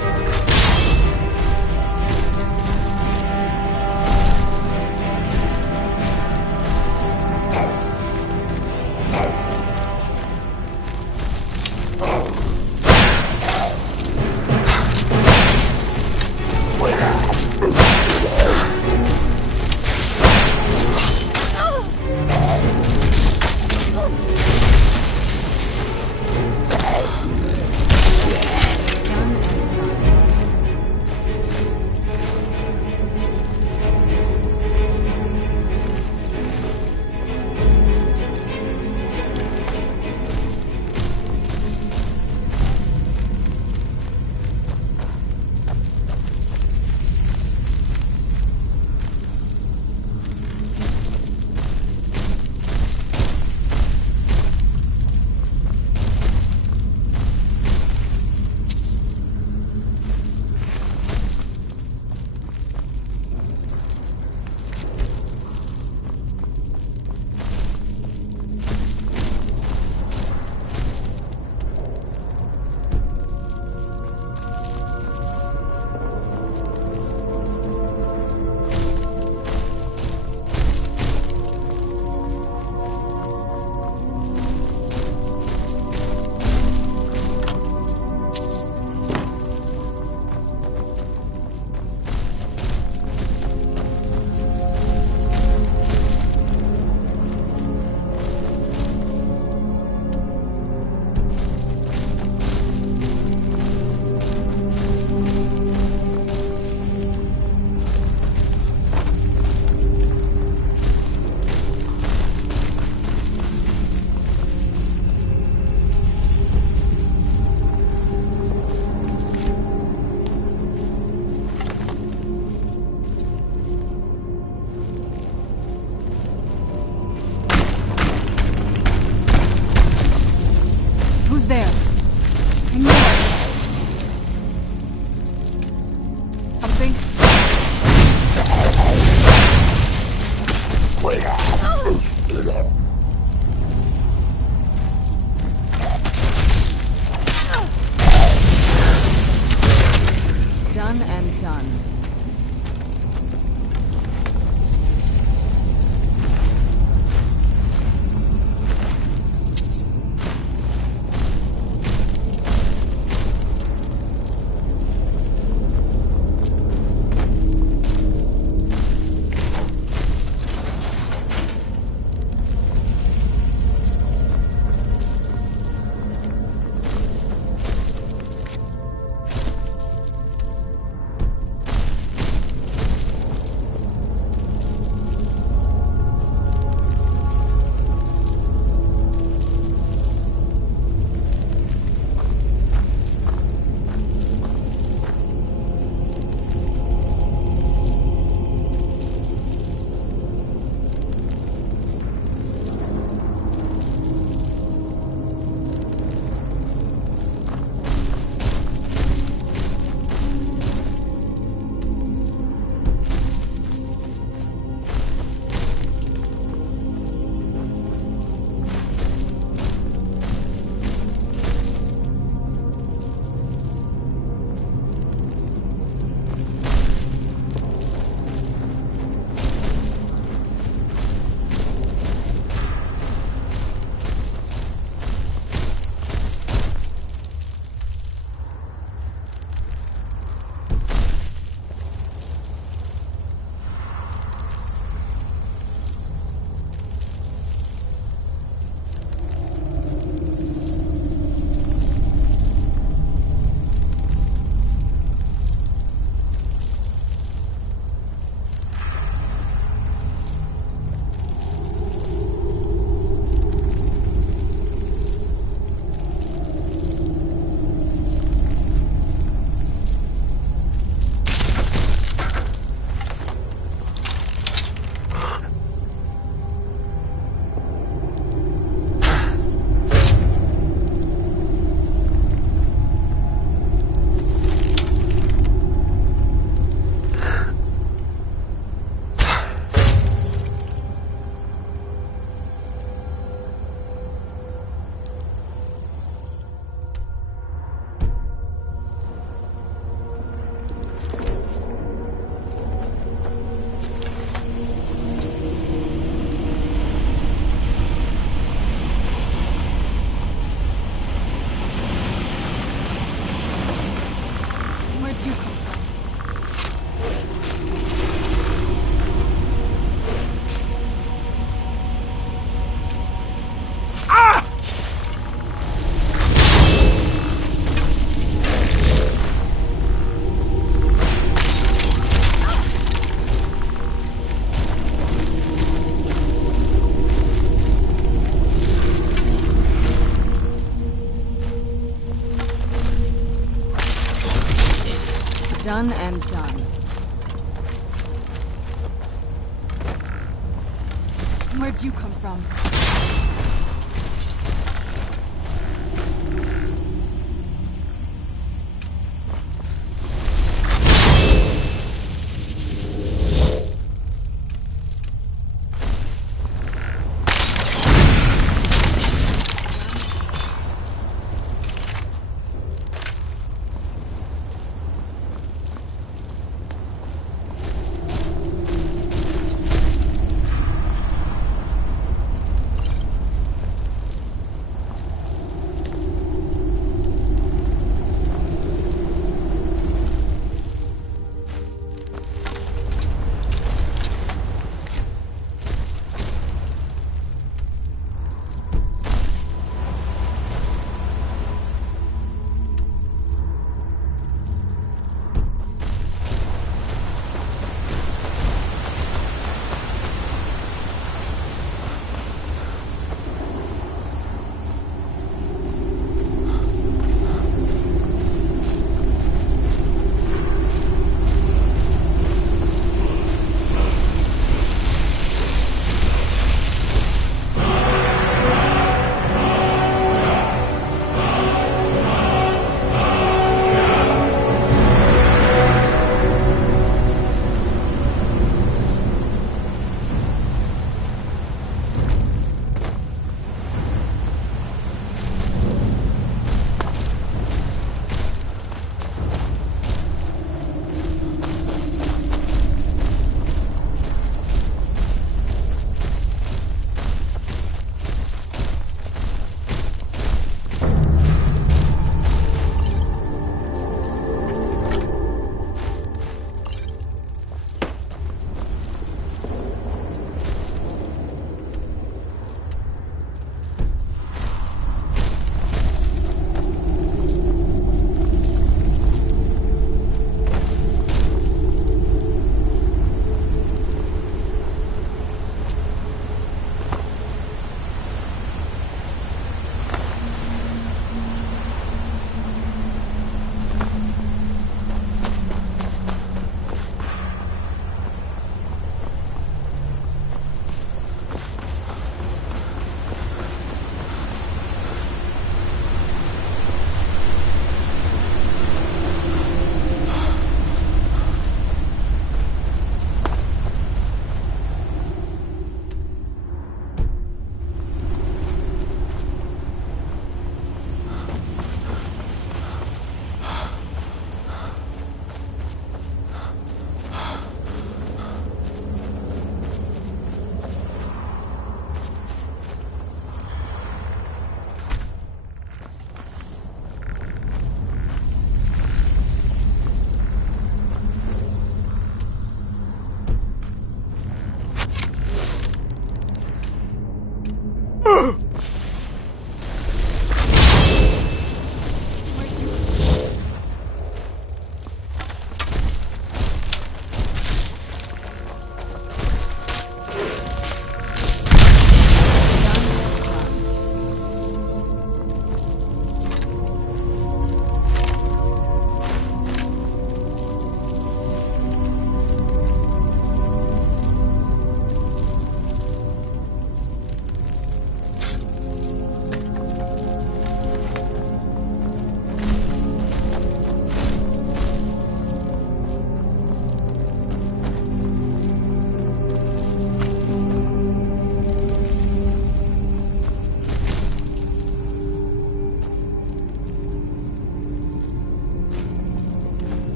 There. I knew it. Something? Where'd you come from?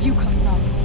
did you come from?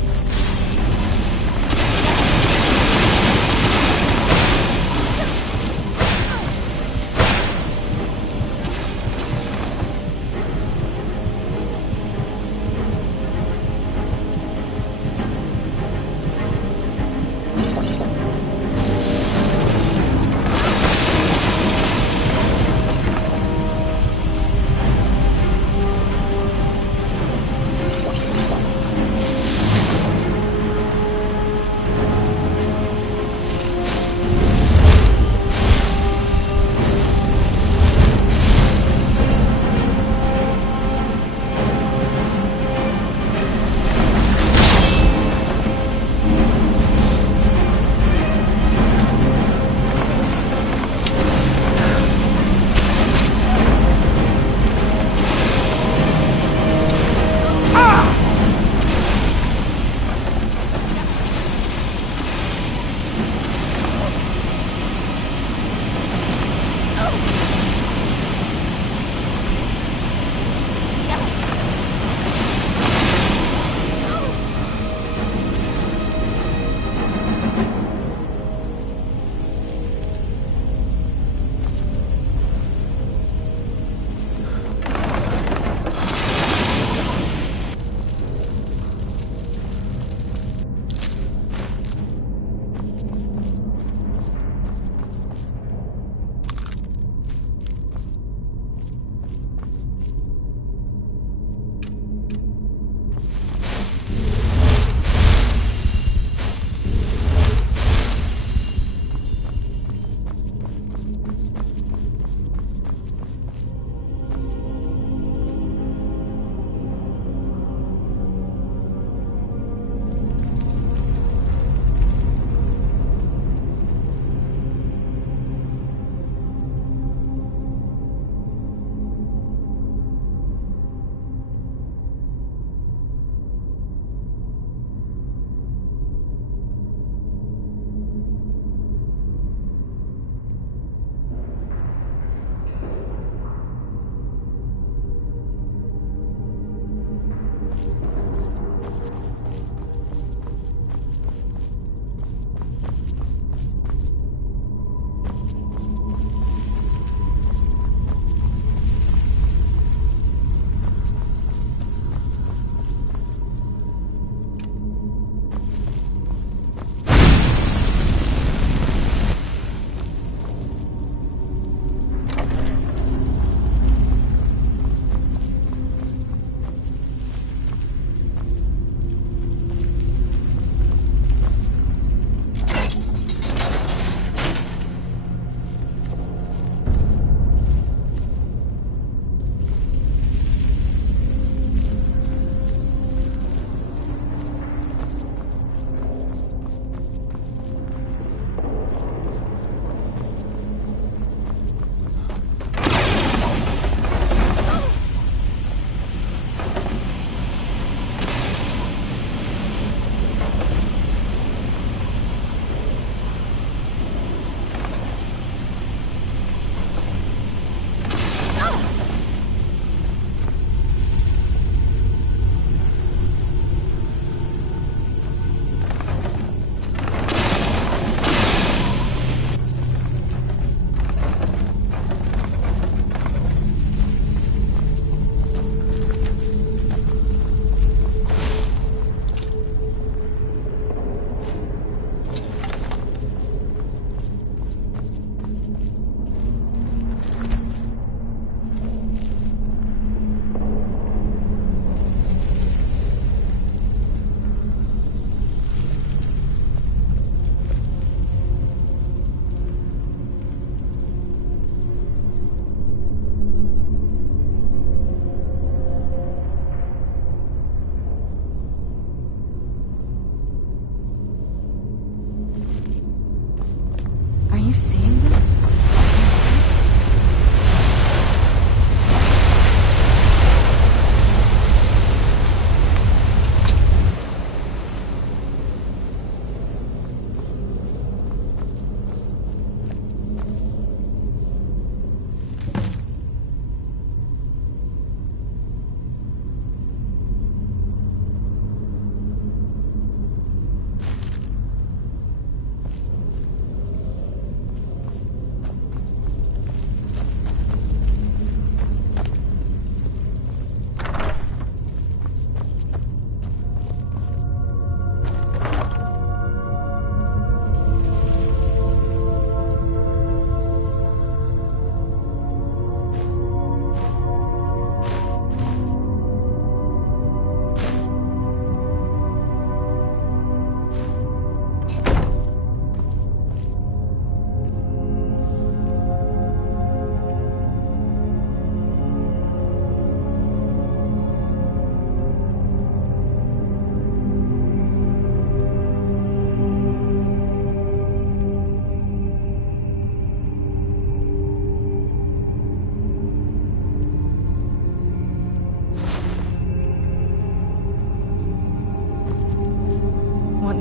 seeing this? It's fantastic.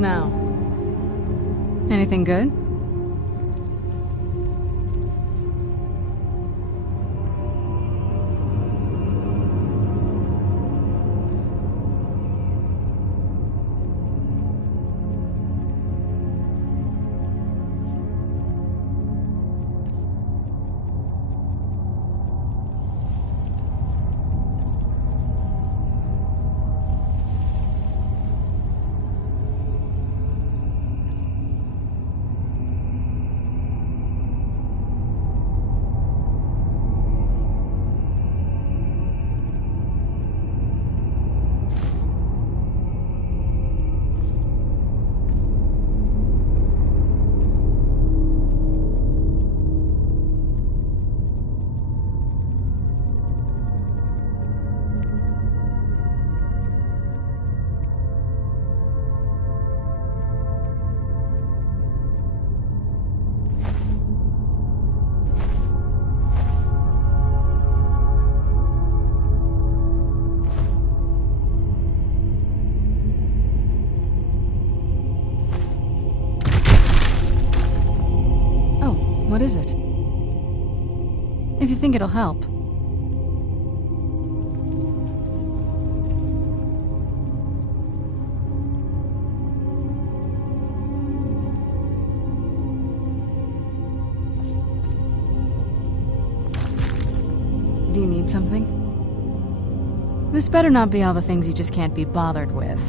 now? Anything good? What is it? If you think it'll help. Do you need something? This better not be all the things you just can't be bothered with.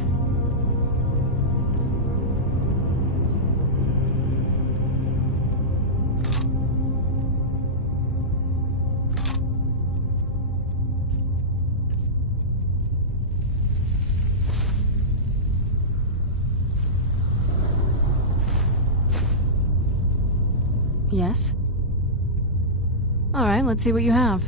Yes? Alright, let's see what you have.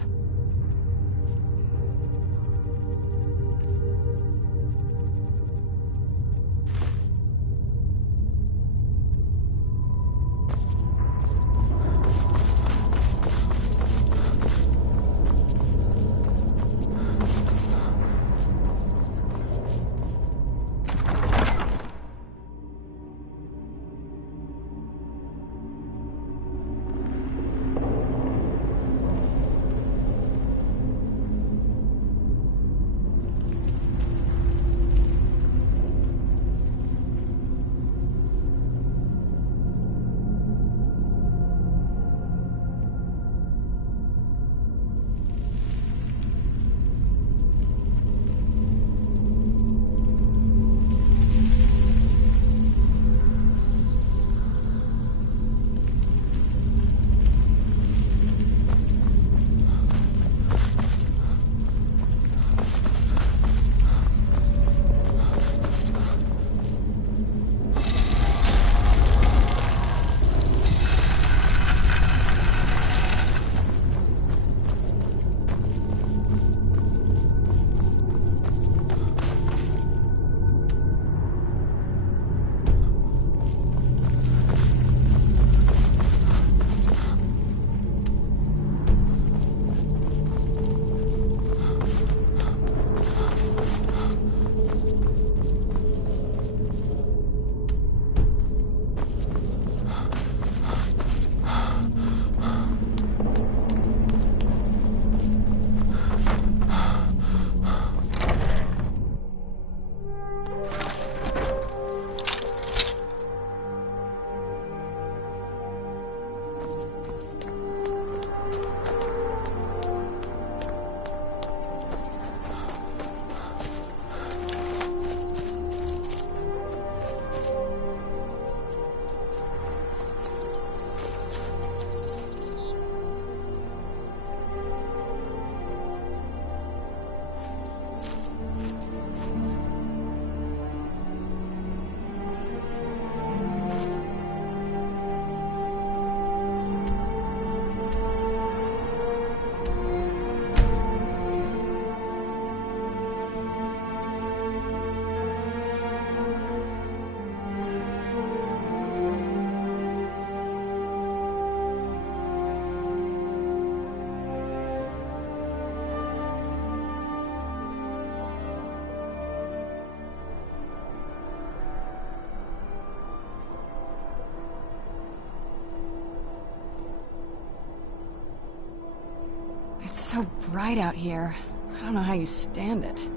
so bright out here. I don't know how you stand it.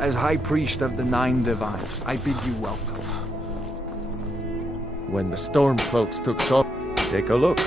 As High Priest of the Nine Divines, I bid you welcome. When the Stormcloaks took so... Take a look.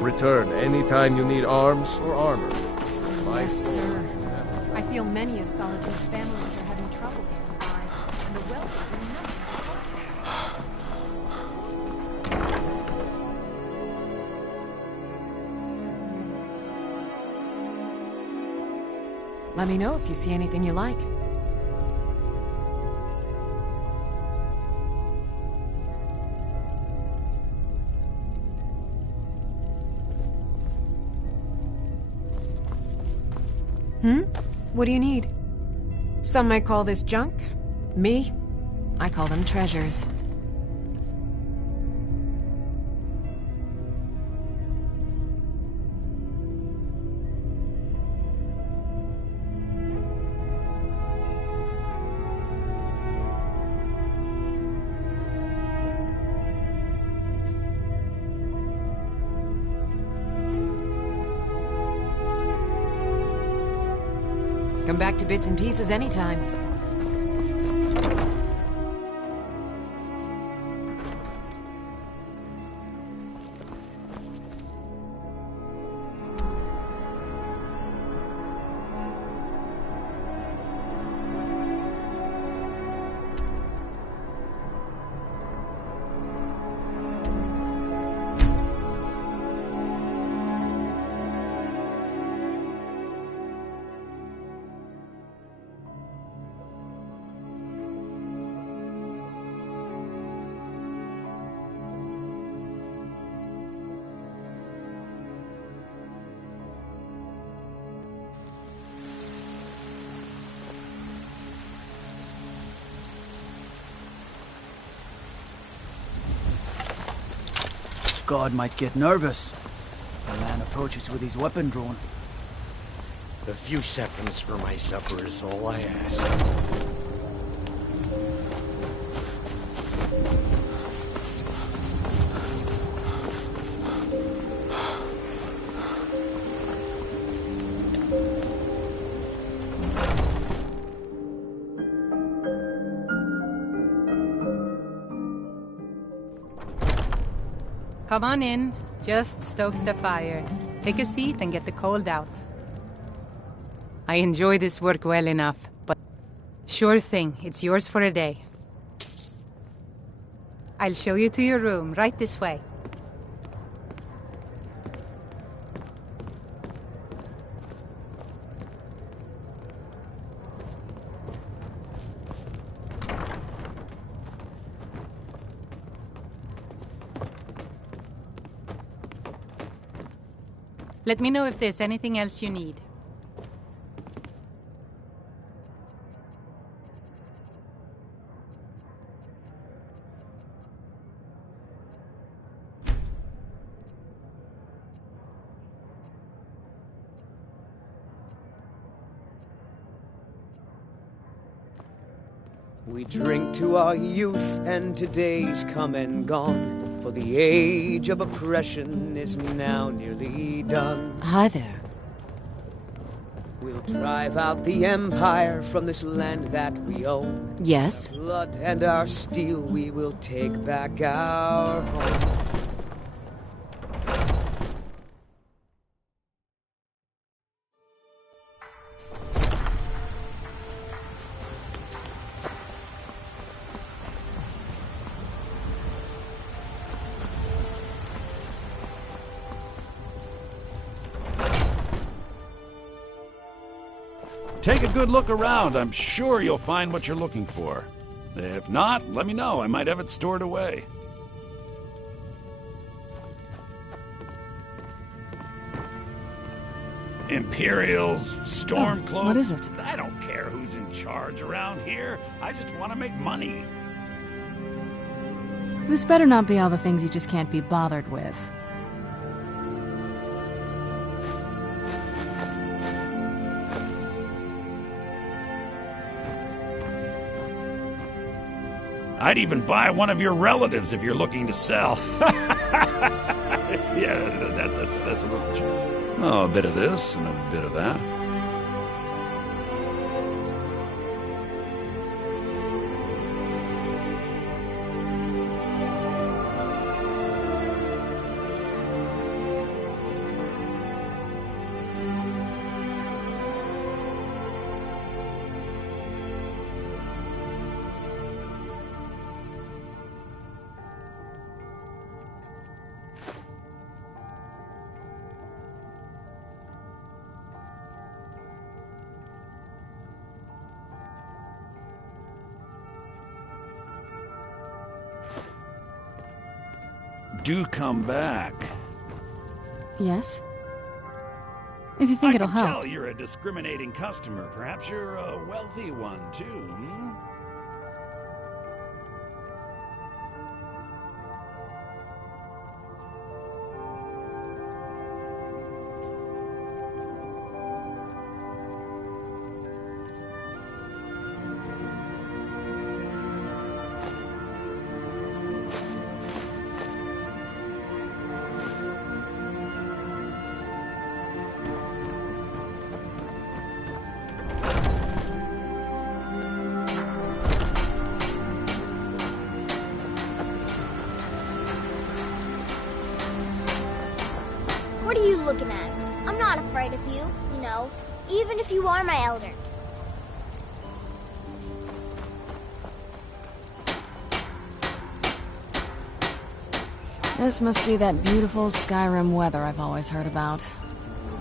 Return anytime you need arms or armor. Yes, sir. I feel many of Solitude's families are having trouble getting by, and the wealthy do nothing. Let me know if you see anything you like. What do you need? Some might call this junk. Me, I call them treasures. Come back to bits and pieces anytime. God might get nervous. A man approaches with his weapon drawn. A few seconds for my supper is all I ask. Come on in. Just stoke the fire. Take a seat and get the cold out. I enjoy this work well enough, but... Sure thing, it's yours for a day. I'll show you to your room, right this way. Let me know if there's anything else you need. We drink to our youth and today's come and gone, for the age of oppression is now nearly done. Hi there. We'll drive out the empire from this land that we own. Yes? Blood and our steel, we will take back our home. Take a good look around. I'm sure you'll find what you're looking for. If not, let me know. I might have it stored away. Imperials, Stormcloaks. What is it? I don't care who's in charge around here. I just want to make money. This better not be all the things you just can't be bothered with. I'd even buy one of your relatives if you're looking to sell. Yeah, that's a little joke. Oh, a bit of this and a bit of that. Do come back. Yes? If you think it'll help. I can tell you're a discriminating customer. Perhaps you're a wealthy one, too, hmm? What are you looking at? I'm not afraid of you, you know, even if you are my elder. This must be that beautiful Skyrim weather I've always heard about.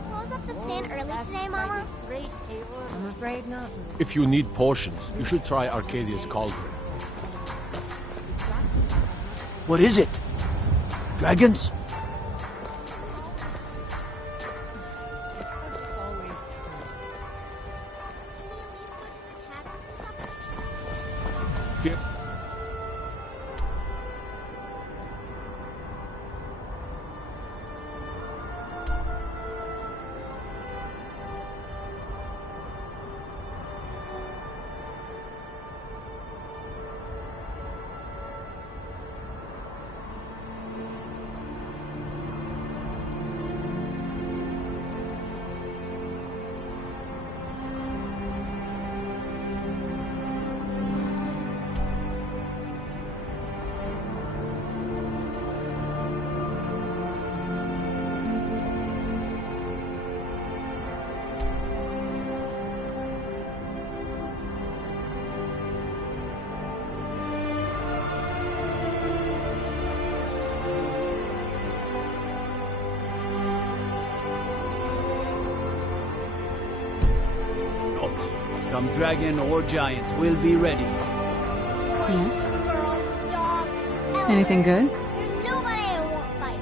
Close up the sand early today, Mama? I'm afraid not. If you need potions, you should try Arcadia's Cauldron. What is it? Dragons? Come dragon or giant, we'll be ready. Yes? Girls, dogs, elephants. Anything good? There's nobody I won't fight.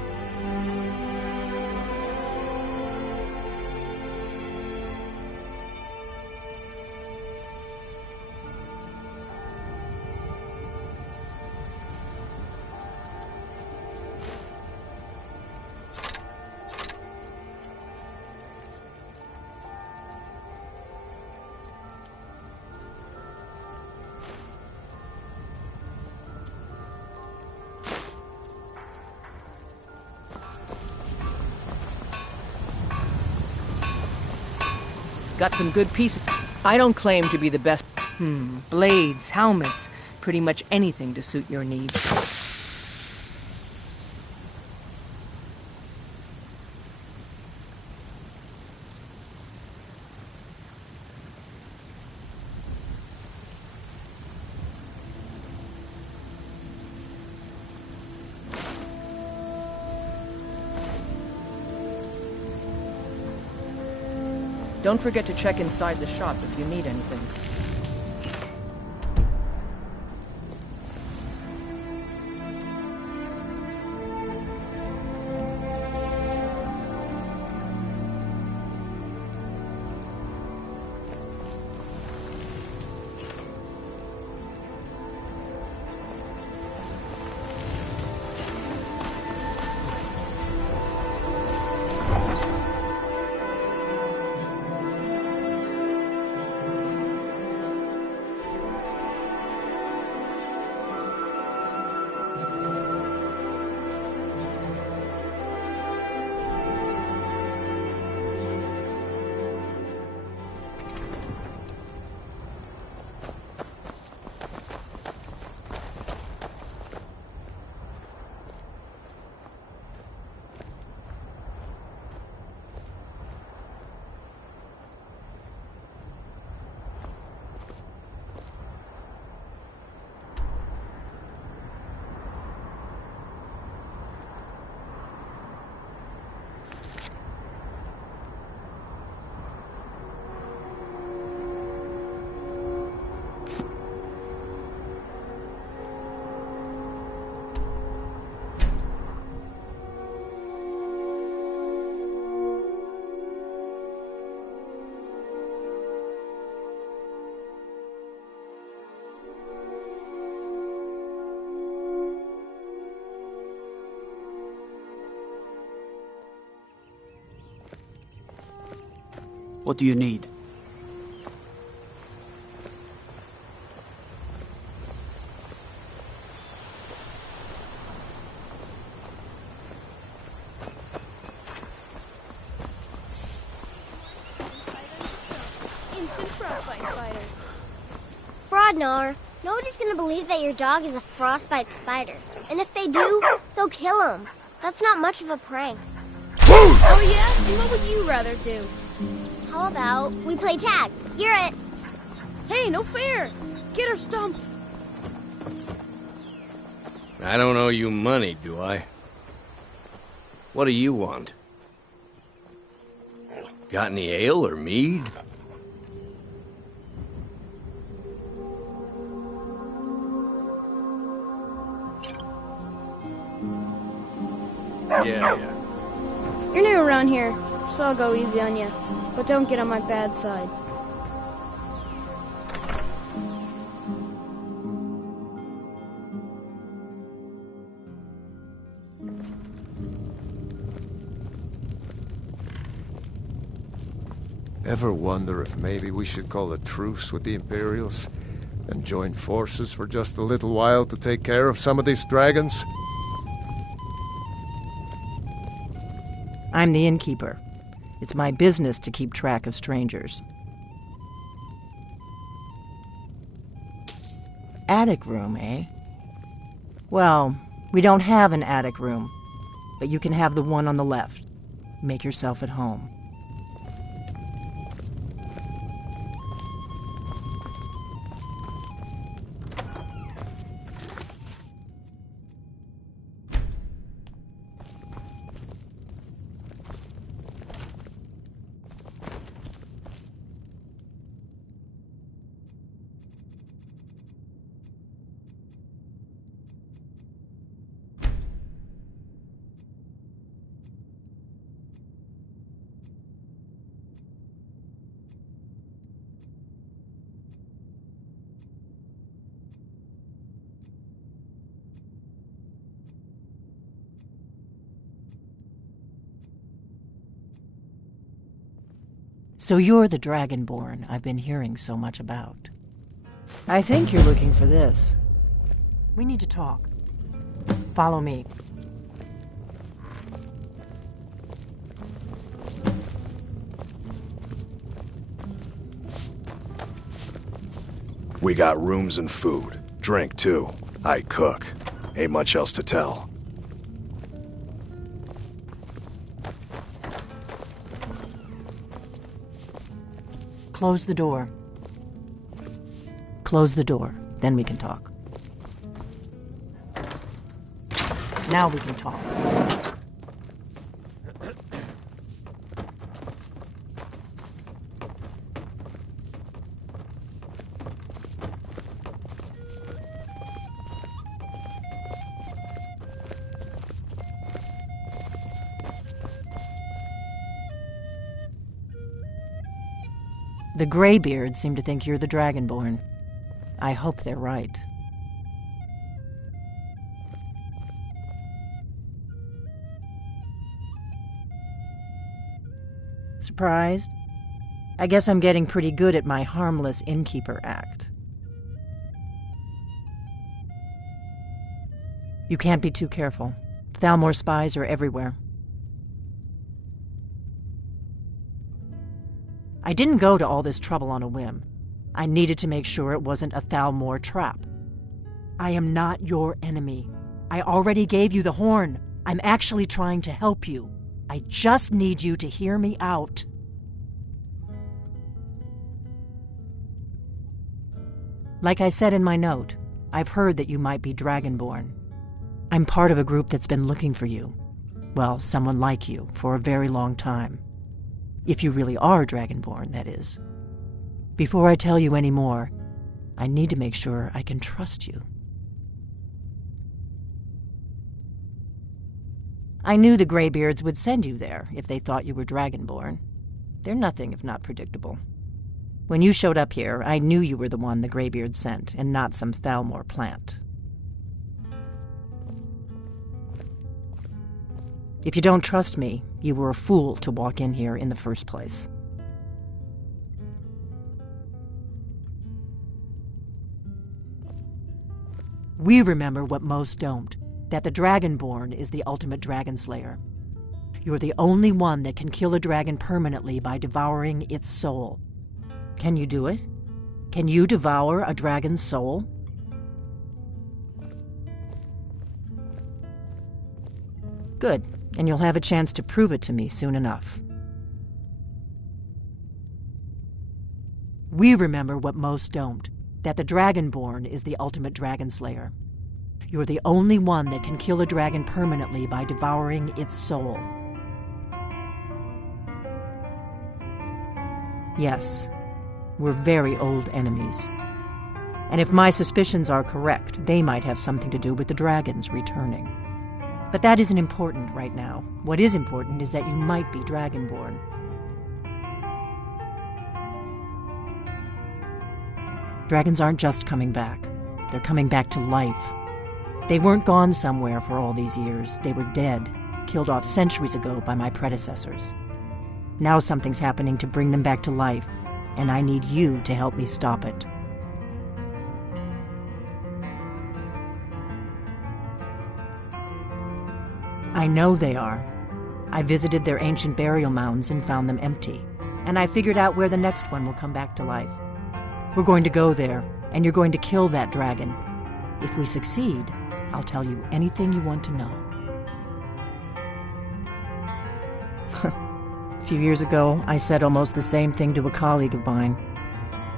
Got some good pieces. I don't claim to be the best. Blades, helmets, pretty much anything to suit your needs. Don't forget to check inside the shop if you need anything. What do you need? Instant frostbite spider. Fraudnar, nobody's gonna believe that your dog is a frostbite spider. And if they do, they'll kill him. That's not much of a prank. Oh yeah? And what would you rather do? How about we play tag? You're it. Hey, no fair. Get her stumped. I don't owe you money, do I? What do you want? Got any ale or mead? Yeah. You're new around here, so I'll go easy on you. But don't get on my bad side. Ever wonder if maybe we should call a truce with the Imperials and join forces for just a little while to take care of some of these dragons? I'm the innkeeper. It's my business to keep track of strangers. Attic room, eh? Well, we don't have an attic room, but you can have the one on the left. Make yourself at home. So you're the Dragonborn I've been hearing so much about. I think you're looking for this. We need to talk. Follow me. We got rooms and food. Drink, too. I cook. Ain't much else to tell. Close the door. Close the door. Then we can talk. Now we can talk. The Greybeards seem to think you're the Dragonborn. I hope they're right. Surprised? I guess I'm getting pretty good at my harmless innkeeper act. You can't be too careful. Thalmor spies are everywhere. I didn't go to all this trouble on a whim. I needed to make sure it wasn't a Thalmor trap. I am not your enemy. I already gave you the horn. I'm actually trying to help you. I just need you to hear me out. Like I said in my note, I've heard that you might be Dragonborn. I'm part of a group that's been looking for you. Well, someone like you, for a very long time. If you really are Dragonborn, that is. Before I tell you any more, I need to make sure I can trust you. I knew the Greybeards would send you there if they thought you were Dragonborn. They're nothing if not predictable. When you showed up here, I knew you were the one the Greybeards sent, and not some Thalmor plant. If you don't trust me, you were a fool to walk in here in the first place. We remember what most don't, that the Dragonborn is the ultimate dragon slayer. You're the only one that can kill a dragon permanently by devouring its soul. Can you do it? Can you devour a dragon's soul? Good, and you'll have a chance to prove it to me soon enough. We remember what most don't, that the Dragonborn is the ultimate dragon slayer. You're the only one that can kill a dragon permanently by devouring its soul. Yes, we're very old enemies. And if my suspicions are correct, they might have something to do with the dragons returning. But that isn't important right now. What is important is that you might be Dragonborn. Dragons aren't just coming back. They're coming back to life. They weren't gone somewhere for all these years. They were dead, killed off centuries ago by my predecessors. Now something's happening to bring them back to life, and I need you to help me stop it. I know they are. I visited their ancient burial mounds and found them empty, and I figured out where the next one will come back to life. We're going to go there, and you're going to kill that dragon. If we succeed, I'll tell you anything you want to know. A few years ago, I said almost the same thing to a colleague of mine.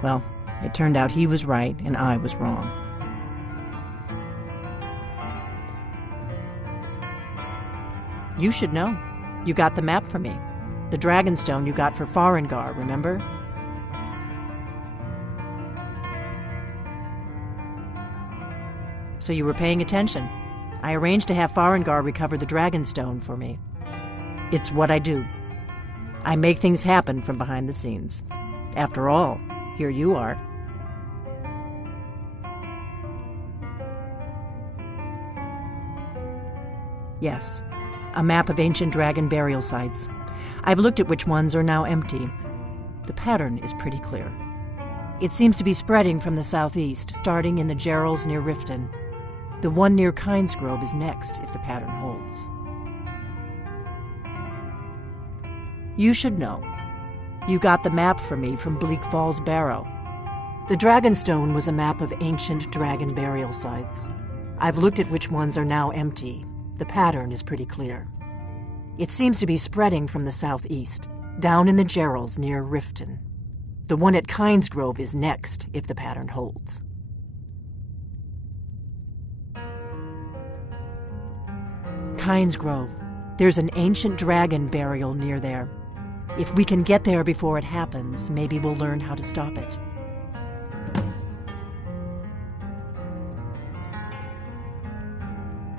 Well, it turned out he was right and I was wrong. You should know. You got the map for me. The Dragonstone you got for Farengar, remember? So you were paying attention. I arranged to have Farengar recover the Dragonstone for me. It's what I do. I make things happen from behind the scenes. After all, here you are. Yes, a map of ancient dragon burial sites. I've looked at which ones are now empty. The pattern is pretty clear. It seems to be spreading from the southeast, starting in the Gerals near Riften. The one near Kynesgrove is next, if the pattern holds. You should know. You got the map for me from Bleak Falls Barrow. The Dragonstone was a map of ancient dragon burial sites. I've looked at which ones are now empty. The pattern is pretty clear. It seems to be spreading from the southeast, down in the Gerals near Riften. The one at Kynesgrove is next, if the pattern holds. Kynesgrove. There's an ancient dragon burial near there. If we can get there before it happens, maybe we'll learn how to stop it.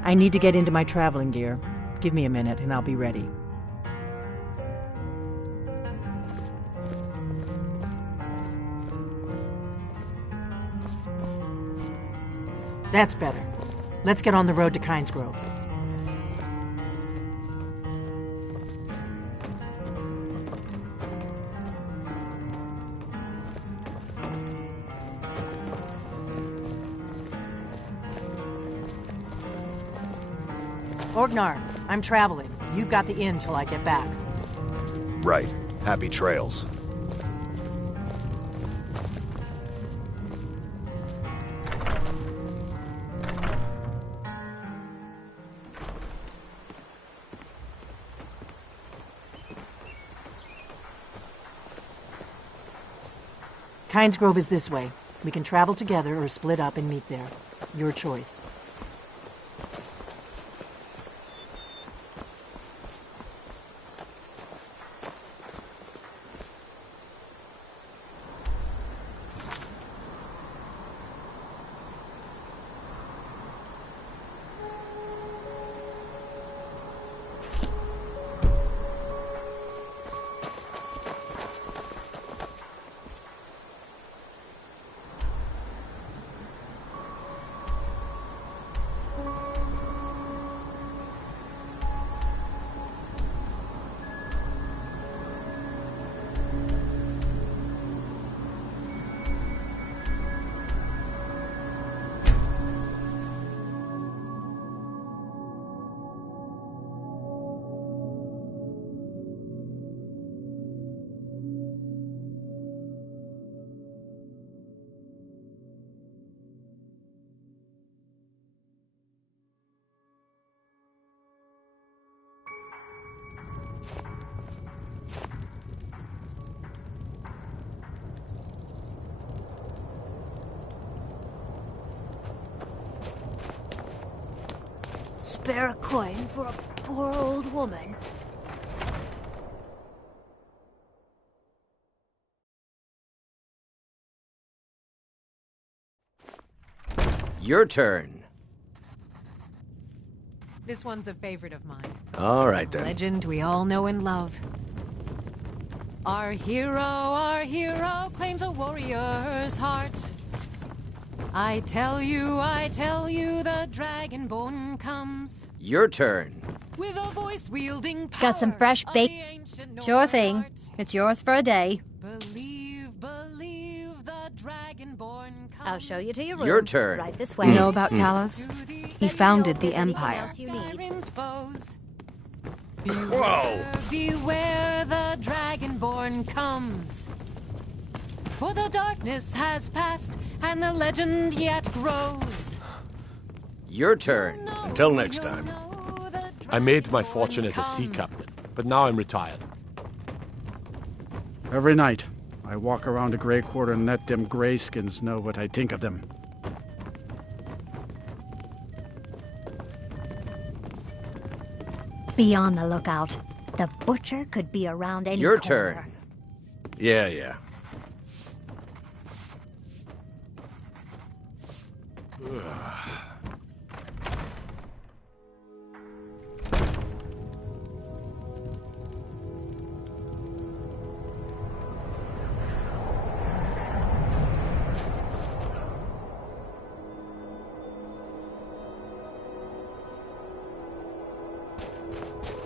I need to get into my traveling gear. Give me a minute and I'll be ready. That's better. Let's get on the road to Kynesgrove. Orgnar, I'm traveling. You've got the inn till I get back. Right. Happy trails. Kynesgrove is this way. We can travel together or split up and meet there. Your choice. Spare a coin for a poor old woman. Your turn. This one's a favorite of mine. All right, then. Legend we all know and love. Our hero claims a warrior's heart. I tell you, the Dragonborn comes. Your turn. With a voice wielding power. Got some fresh bacon? Sure thing. It's yours for a day. Believe the Dragonborn comes. I'll show you to your room. Your turn. Right this way. You know about Talos? He founded the Empire. Whoa! Beware the Dragonborn comes. For the darkness has passed, and the legend yet grows. Your turn. Until next time. I made my fortune as a sea captain, but now I'm retired. Every night, I walk around the Grey Quarter and let them greyskins know what I think of them. Be on the lookout. The butcher could be around any Your corner. turn. Yeah.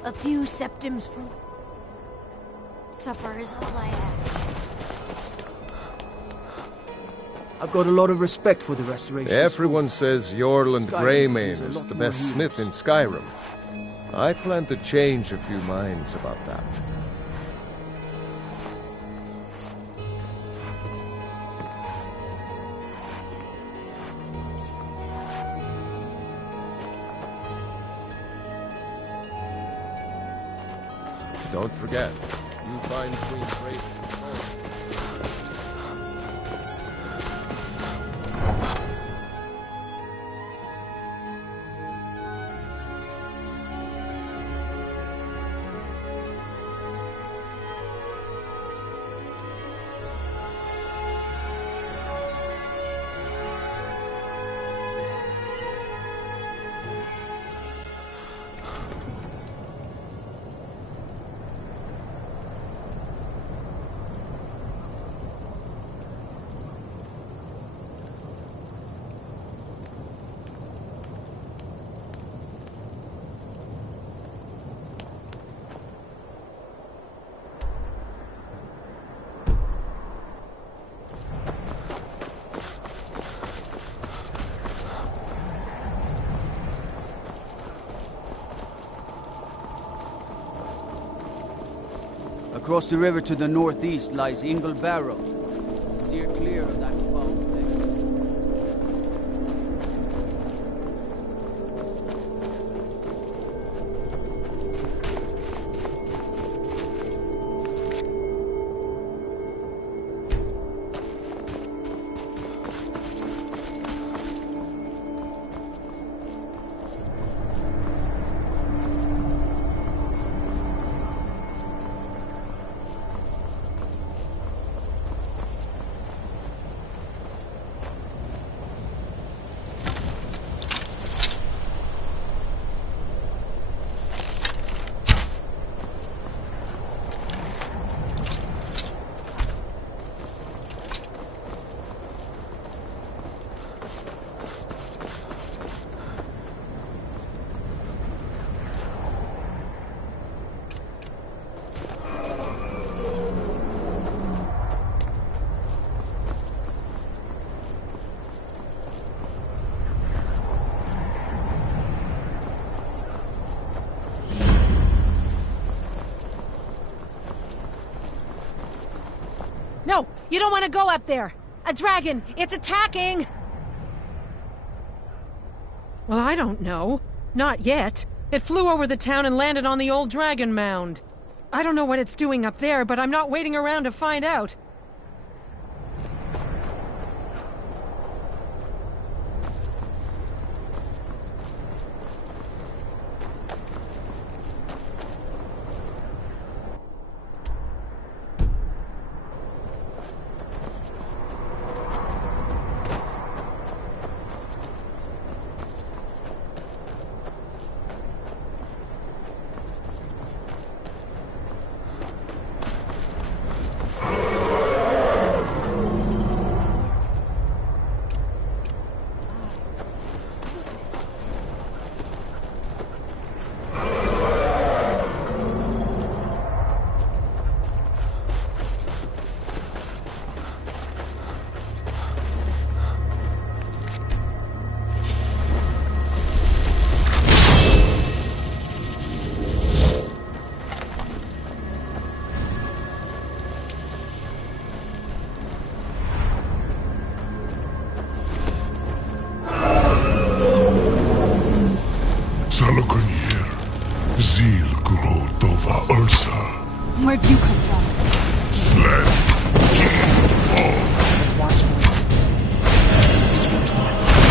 A few septims from supper is all I ask. I've got a lot of respect for the restoration. Everyone says Jorland Skyrim Greymane is a is lot the more best smith in Skyrim. I plan to change a few minds about that. Don't forget, you find Queen Tracy. Across the river to the northeast lies Ingle Barrow. Steer clear of that foul place. No, you don't want to go up there. A dragon, it's attacking! Well, I don't know. Not yet. It flew over the town and landed on the old dragon mound. I don't know what it's doing up there, but I'm not waiting around to find out. Where'd you come from? Sled. It's watching us. This is worse than I thought.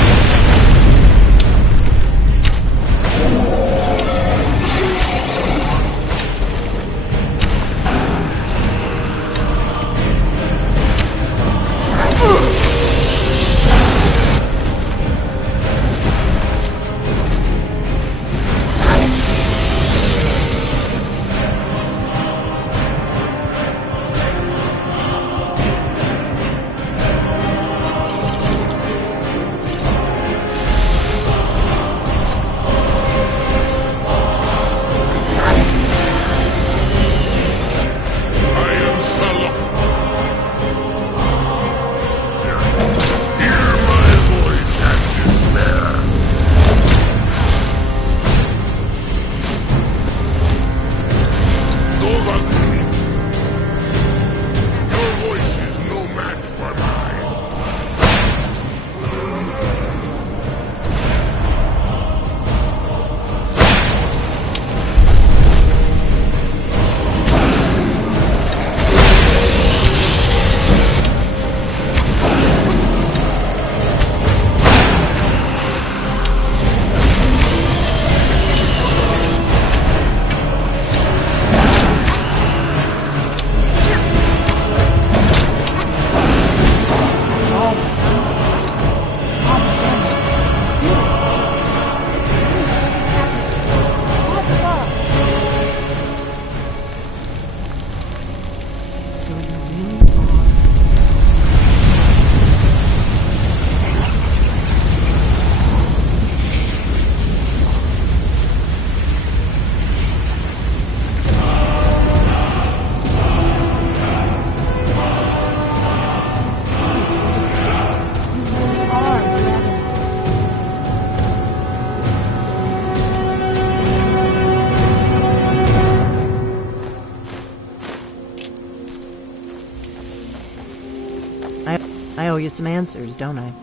you some answers, don't I?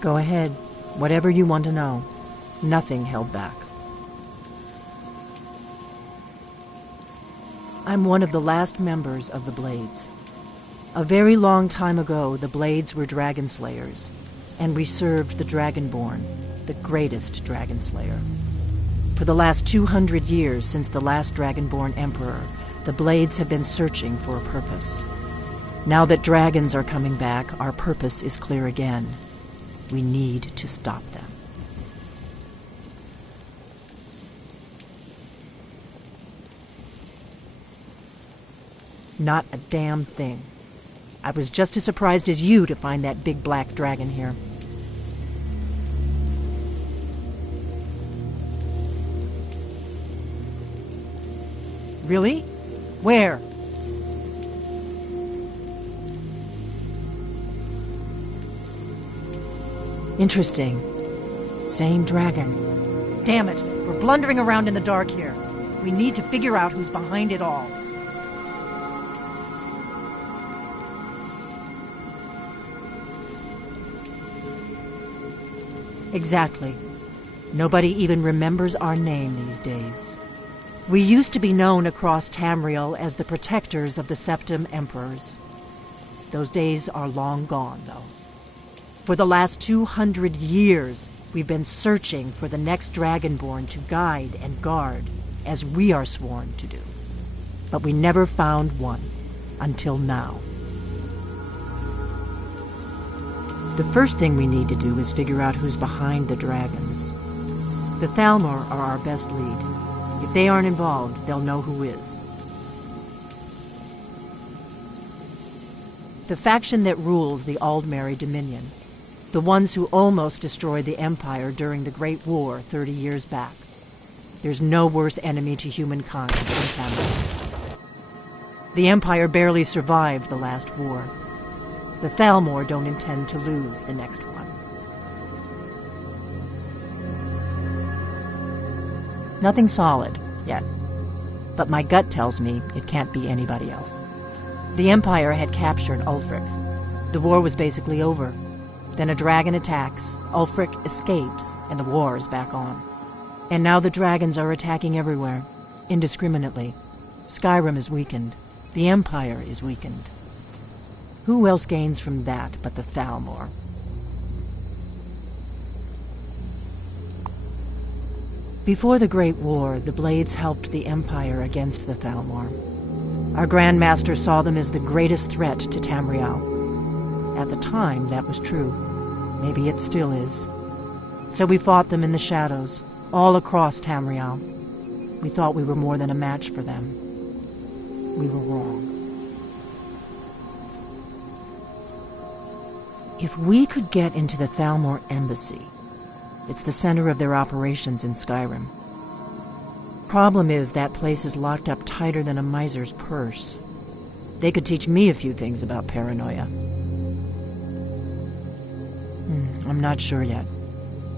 Go ahead. Whatever you want to know. Nothing held back. I'm one of the last members of the Blades. A very long time ago, the Blades were dragon slayers, and we served the Dragonborn, the greatest dragon slayer. For the last 200 years since the last Dragonborn Emperor, the Blades have been searching for a purpose. Now that dragons are coming back, our purpose is clear again. We need to stop them. Not a damn thing. I was just as surprised as you to find that big black dragon here. Really? Where? Interesting. Same dragon. Damn it! We're blundering around in the dark here. We need to figure out who's behind it all. Exactly. Nobody even remembers our name these days. We used to be known across Tamriel as the protectors of the Septim Emperors. Those days are long gone, though. For the last 200 years, we've been searching for the next Dragonborn to guide and guard, as we are sworn to do. But we never found one, until now. The first thing we need to do is figure out who's behind the dragons. The Thalmor are our best lead. If they aren't involved, they'll know who is. The faction that rules the Aldmeri Dominion. The ones who almost destroyed the Empire during the Great War 30 years back. There's no worse enemy to humankind than Tamriel. The Empire barely survived the last war. The Thalmor don't intend to lose the next one. Nothing solid, yet. But my gut tells me it can't be anybody else. The Empire had captured Ulfric. The war was basically over. Then a dragon attacks, Ulfric escapes, and the war is back on. And now the dragons are attacking everywhere, indiscriminately. Skyrim is weakened. The Empire is weakened. Who else gains from that but the Thalmor? Before the Great War, the Blades helped the Empire against the Thalmor. Our Grand Master saw them as the greatest threat to Tamriel. At the time, that was true. Maybe it still is. So we fought them in the shadows, all across Tamriel. We thought we were more than a match for them. We were wrong. If we could get into the Thalmor embassy, it's the center of their operations in Skyrim. Problem is, that place is locked up tighter than a miser's purse. They could teach me a few things about paranoia. I'm not sure yet.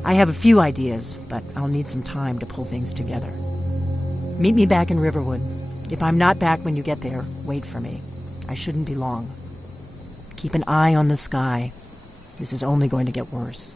I have a few ideas, but I'll need some time to pull things together. Meet me back in Riverwood. If I'm not back when you get there, wait for me. I shouldn't be long. Keep an eye on the sky. This is only going to get worse.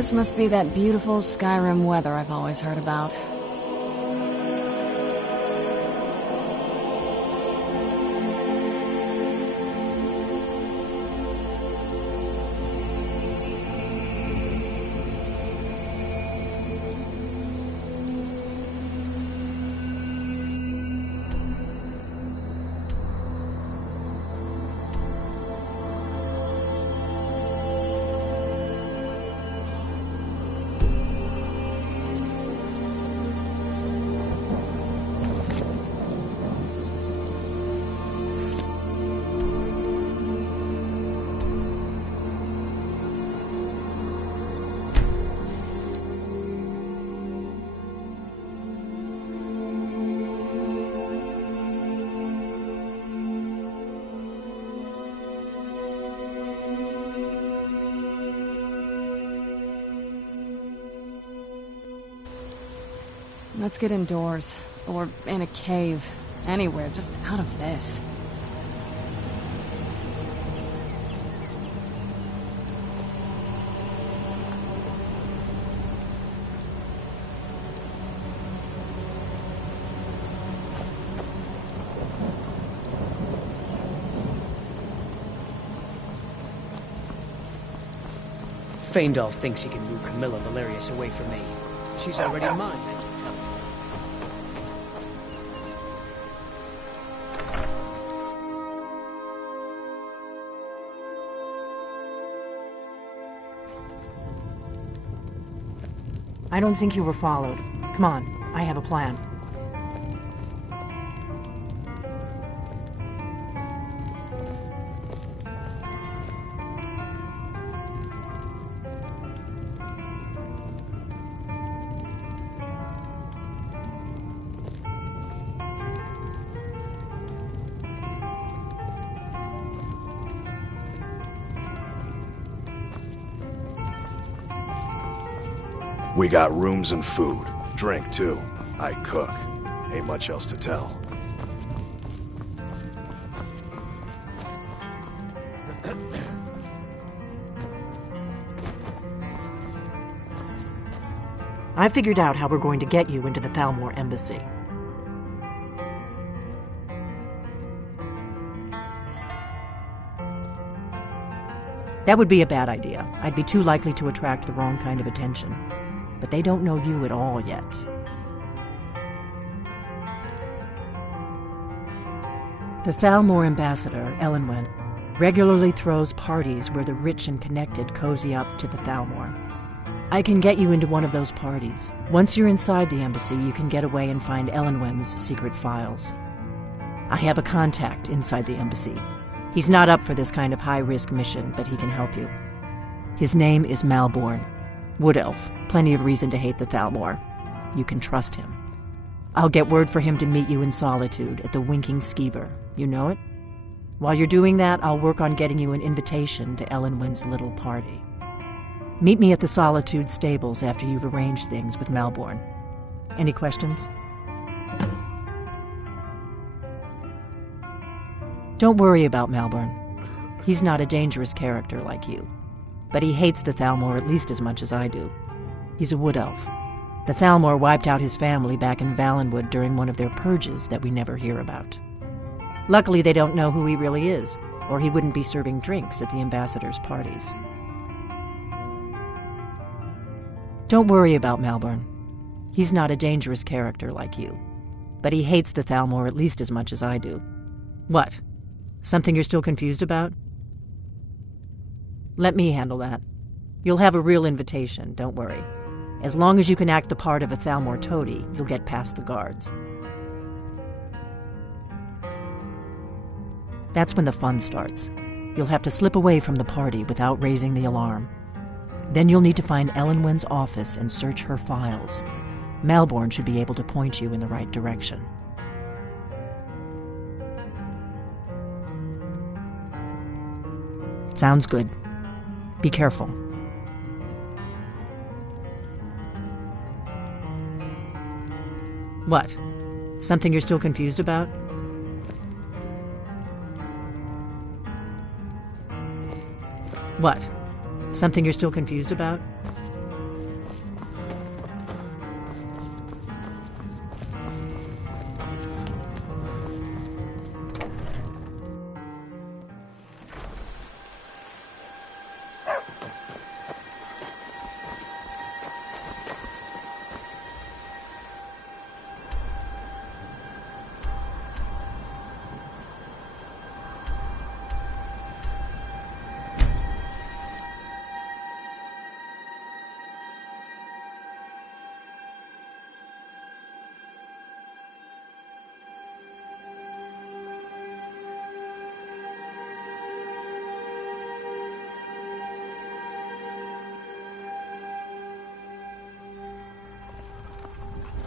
This must be that beautiful Skyrim weather I've always heard about. Let's get indoors. Or in a cave. Anywhere, just out of this. Faendal thinks he can woo Camilla Valerius away from me. She's already mine. I don't think you were followed. Come on, I have a plan. We got rooms and food. Drink, too. I cook. Ain't much else to tell. I figured out how we're going to get you into the Thalmor embassy. That would be a bad idea. I'd be too likely to attract the wrong kind of attention. But they don't know you at all yet. The Thalmor ambassador, Elenwen, regularly throws parties where the rich and connected cozy up to the Thalmor. I can get you into one of those parties. Once you're inside the embassy, you can get away and find Elenwen's secret files. I have a contact inside the embassy. He's not up for this kind of high-risk mission, but he can help you. His name is Malborn. Wood Elf. Plenty of reason to hate the Thalmor. You can trust him. I'll get word for him to meet you in Solitude at the Winking Skeever. You know it? While you're doing that, I'll work on getting you an invitation to Elenwen's little party. Meet me at the Solitude stables after you've arranged things with Malborn. Any questions? Don't worry about Malborn. He's not a dangerous character like you. But he hates the Thalmor at least as much as I do. He's a wood elf. The Thalmor wiped out his family back in Valenwood during one of their purges that we never hear about. Luckily, they don't know who he really is, or he wouldn't be serving drinks at the ambassador's parties. Don't worry about Malborn. He's not a dangerous character like you. But he hates the Thalmor at least as much as I do. What? Something you're still confused about? Let me handle that. You'll have a real invitation, don't worry. As long as you can act the part of a Thalmor toady, you'll get past the guards. That's when the fun starts. You'll have to slip away from the party without raising the alarm. Then you'll need to find Elenwen's office and search her files. Malborn should be able to point you in the right direction. Sounds good. Be careful. What? Something you're still confused about? What? Something you're still confused about?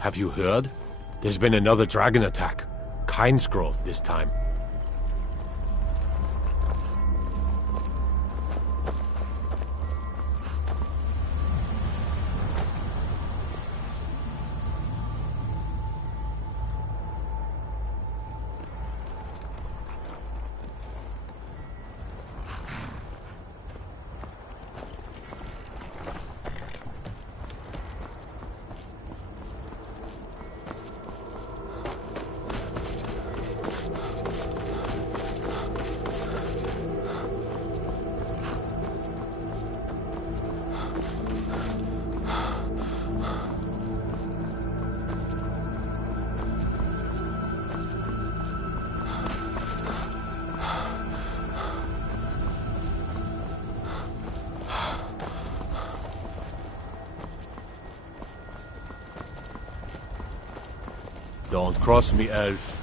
Have you heard? There's been another dragon attack. Kynesgrove this time. Don't cross me, elf.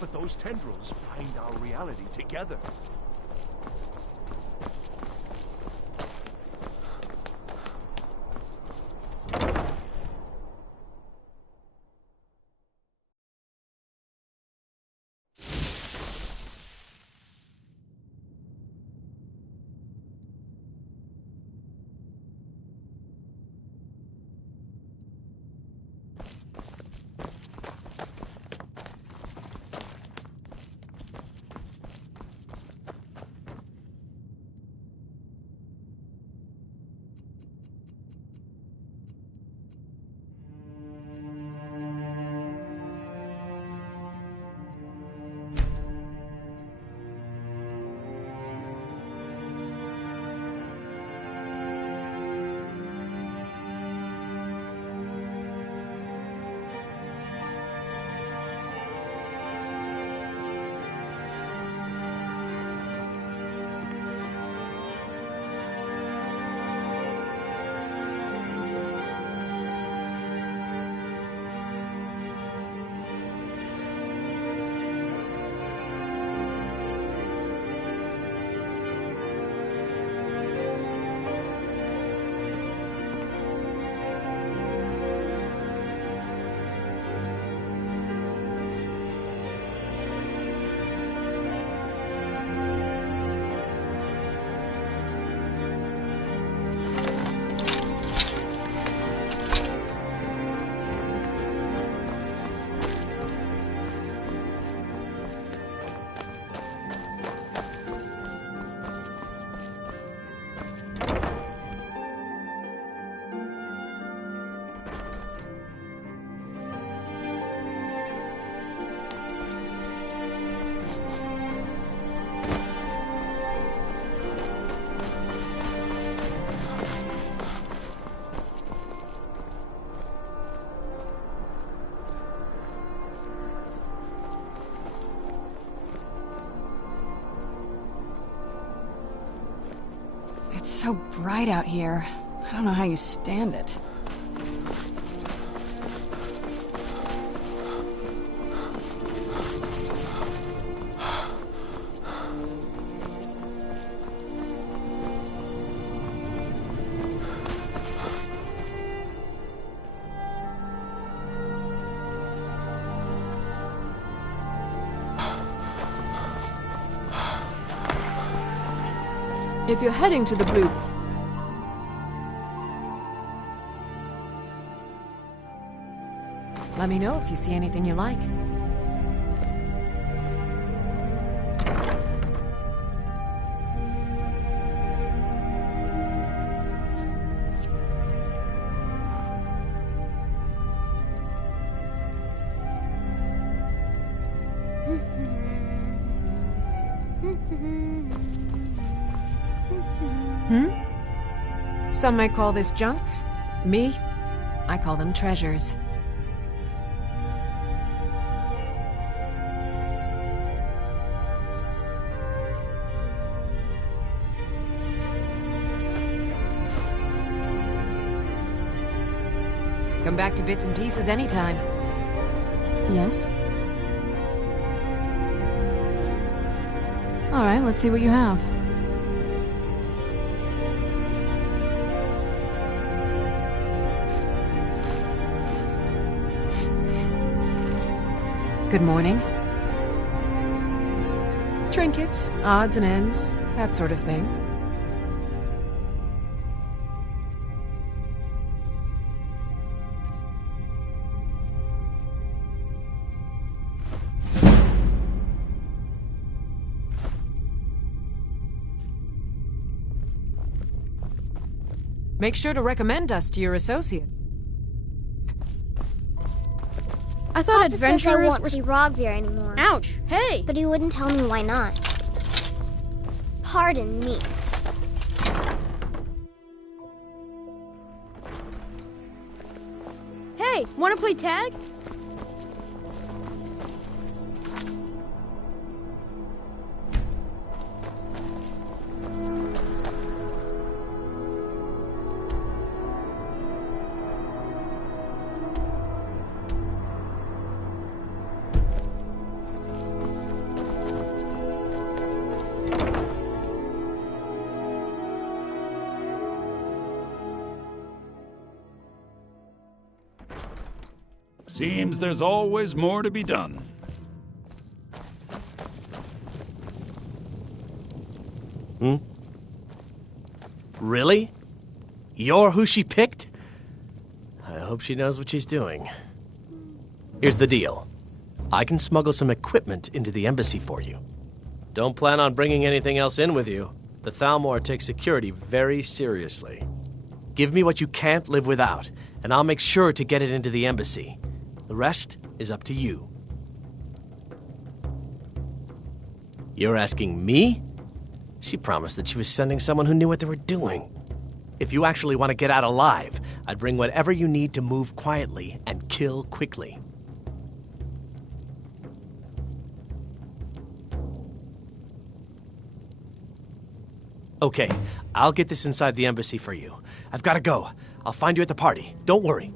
But those tendrils bind our reality together. It's so bright out here. I don't know how you stand it. If you're heading to the blue... Let me know if you see anything you like. Some might call this junk. Me? I call them treasures. Come back to bits and pieces anytime. Yes? Alright, let's see what you have. Good morning. Trinkets, odds and ends, that sort of thing. Make sure to recommend us to your associate. I thought Papa says I adventurers won't see Rogvir anymore. Ouch! Hey! But he wouldn't tell me why not. Pardon me. Hey, wanna play tag? Seems there's always more to be done. Really? You're who she picked? I hope she knows what she's doing. Here's the deal. I can smuggle some equipment into the embassy for you. Don't plan on bringing anything else in with you. The Thalmor takes security very seriously. Give me what you can't live without, and I'll make sure to get it into the embassy. The rest is up to you. You're asking me? She promised that she was sending someone who knew what they were doing. If you actually want to get out alive, I'd bring whatever you need to move quietly and kill quickly. Okay, I'll get this inside the embassy for you. I've got to go. I'll find you at the party. Don't worry.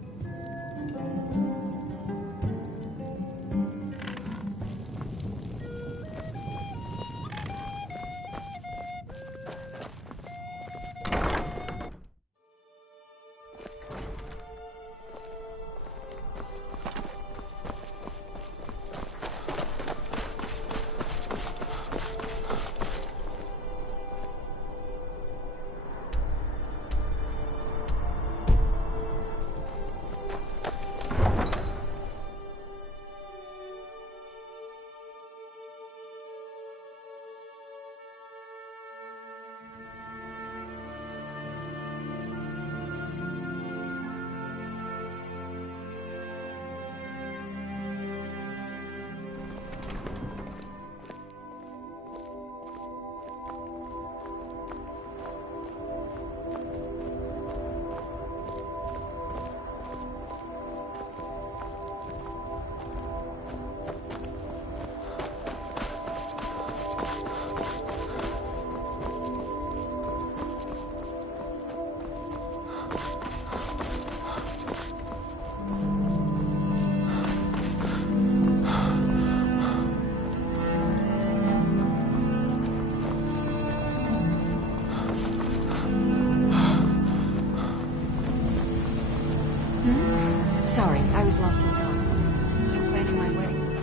Sorry, I was lost in thought. I'm planning my weddings.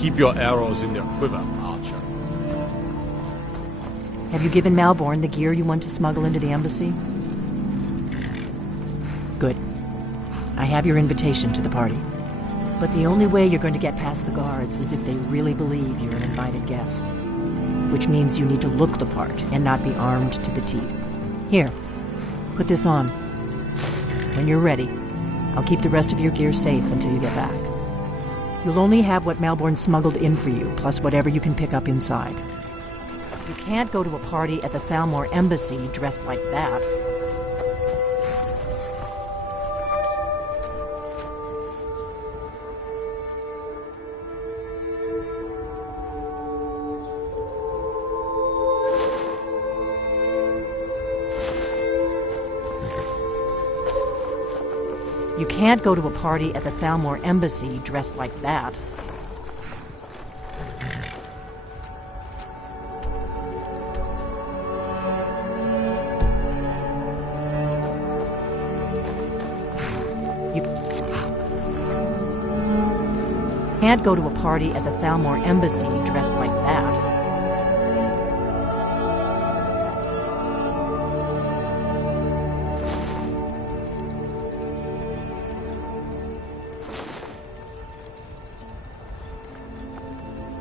Keep your arrows in your quiver, Archer. Have you given Malborn the gear you want to smuggle into the embassy? Good. I have your invitation to the party. But the only way you're going to get past the guards is if they really believe you're an invited guest. Which means you need to look the part and not be armed to the teeth. Here, put this on. When you're ready, I'll keep the rest of your gear safe until you get back. You'll only have what Malborn smuggled in for you, plus whatever you can pick up inside. You can't go to a party at the Thalmor Embassy dressed like that. You can't go to a party at the Thalmor Embassy dressed like that. You can't go to a party at the Thalmor Embassy dressed like that.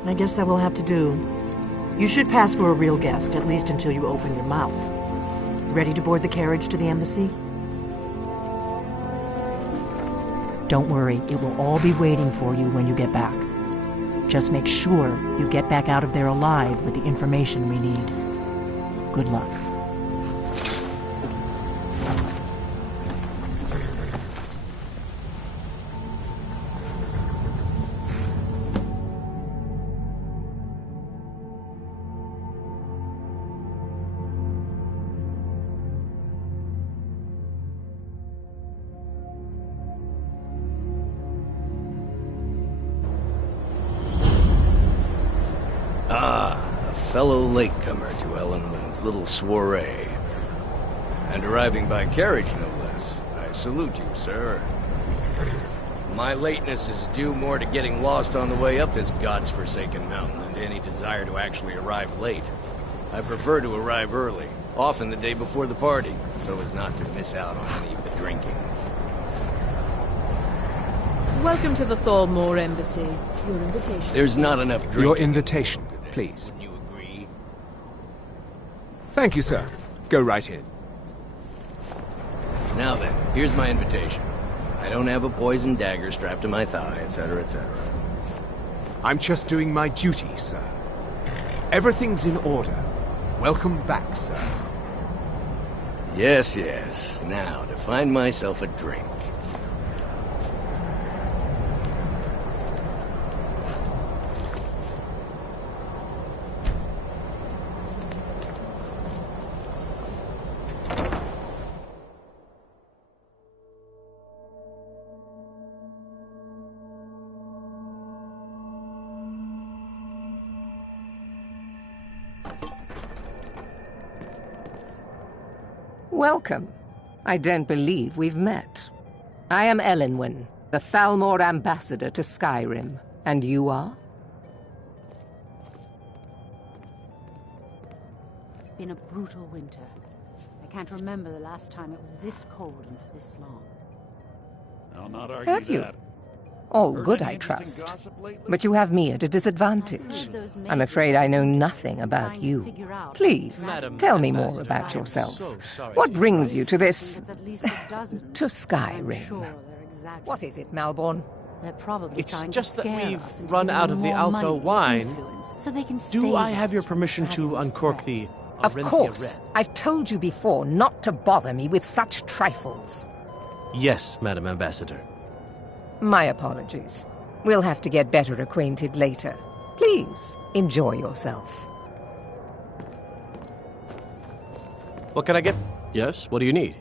I guess that will have to do. You should pass for a real guest, at least until you open your mouth. Ready to board the carriage to the embassy? Don't worry, it will all be waiting for you when you get back. Just make sure you get back out of there alive with the information we need. Good luck. Fellow latecomer to Ellenwood's little soiree. And arriving by carriage, no less. I salute you, sir. My lateness is due more to getting lost on the way up this god's-forsaken mountain than to any desire to actually arrive late. I prefer to arrive early, often the day before the party, so as not to miss out on any of the drinking. Welcome to the Thalmor Embassy. Your invitation. There's not enough drinking. Your invitation, please. Thank you, sir. Go right in. Now then, here's my invitation. I don't have a poisoned dagger strapped to my thigh, etc., etc. I'm just doing my duty, sir. Everything's in order. Welcome back, sir. Yes, yes. Now, to find myself a drink. Welcome. I don't believe we've met. I am Elenwen, the Thalmor ambassador to Skyrim. And you are? It's been a brutal winter. I can't remember the last time it was this cold and for this long. I'll not argue Have you? that. All Heard good, any I interesting trust. gossip lately? But you have me at a disadvantage. I'm afraid I know nothing about you. Please, tell me more about yourself. What brings you to this... to Skyrim? What is it, Malborn? They're probably it's just that we've run out of the Alto wine. So they can Do I have your permission to uncork the... Of course. I've told you before not to bother me with such trifles. Yes, Madam Ambassador. My apologies. We'll have to get better acquainted later. Please, enjoy yourself. What can I get? Yes, what do you need?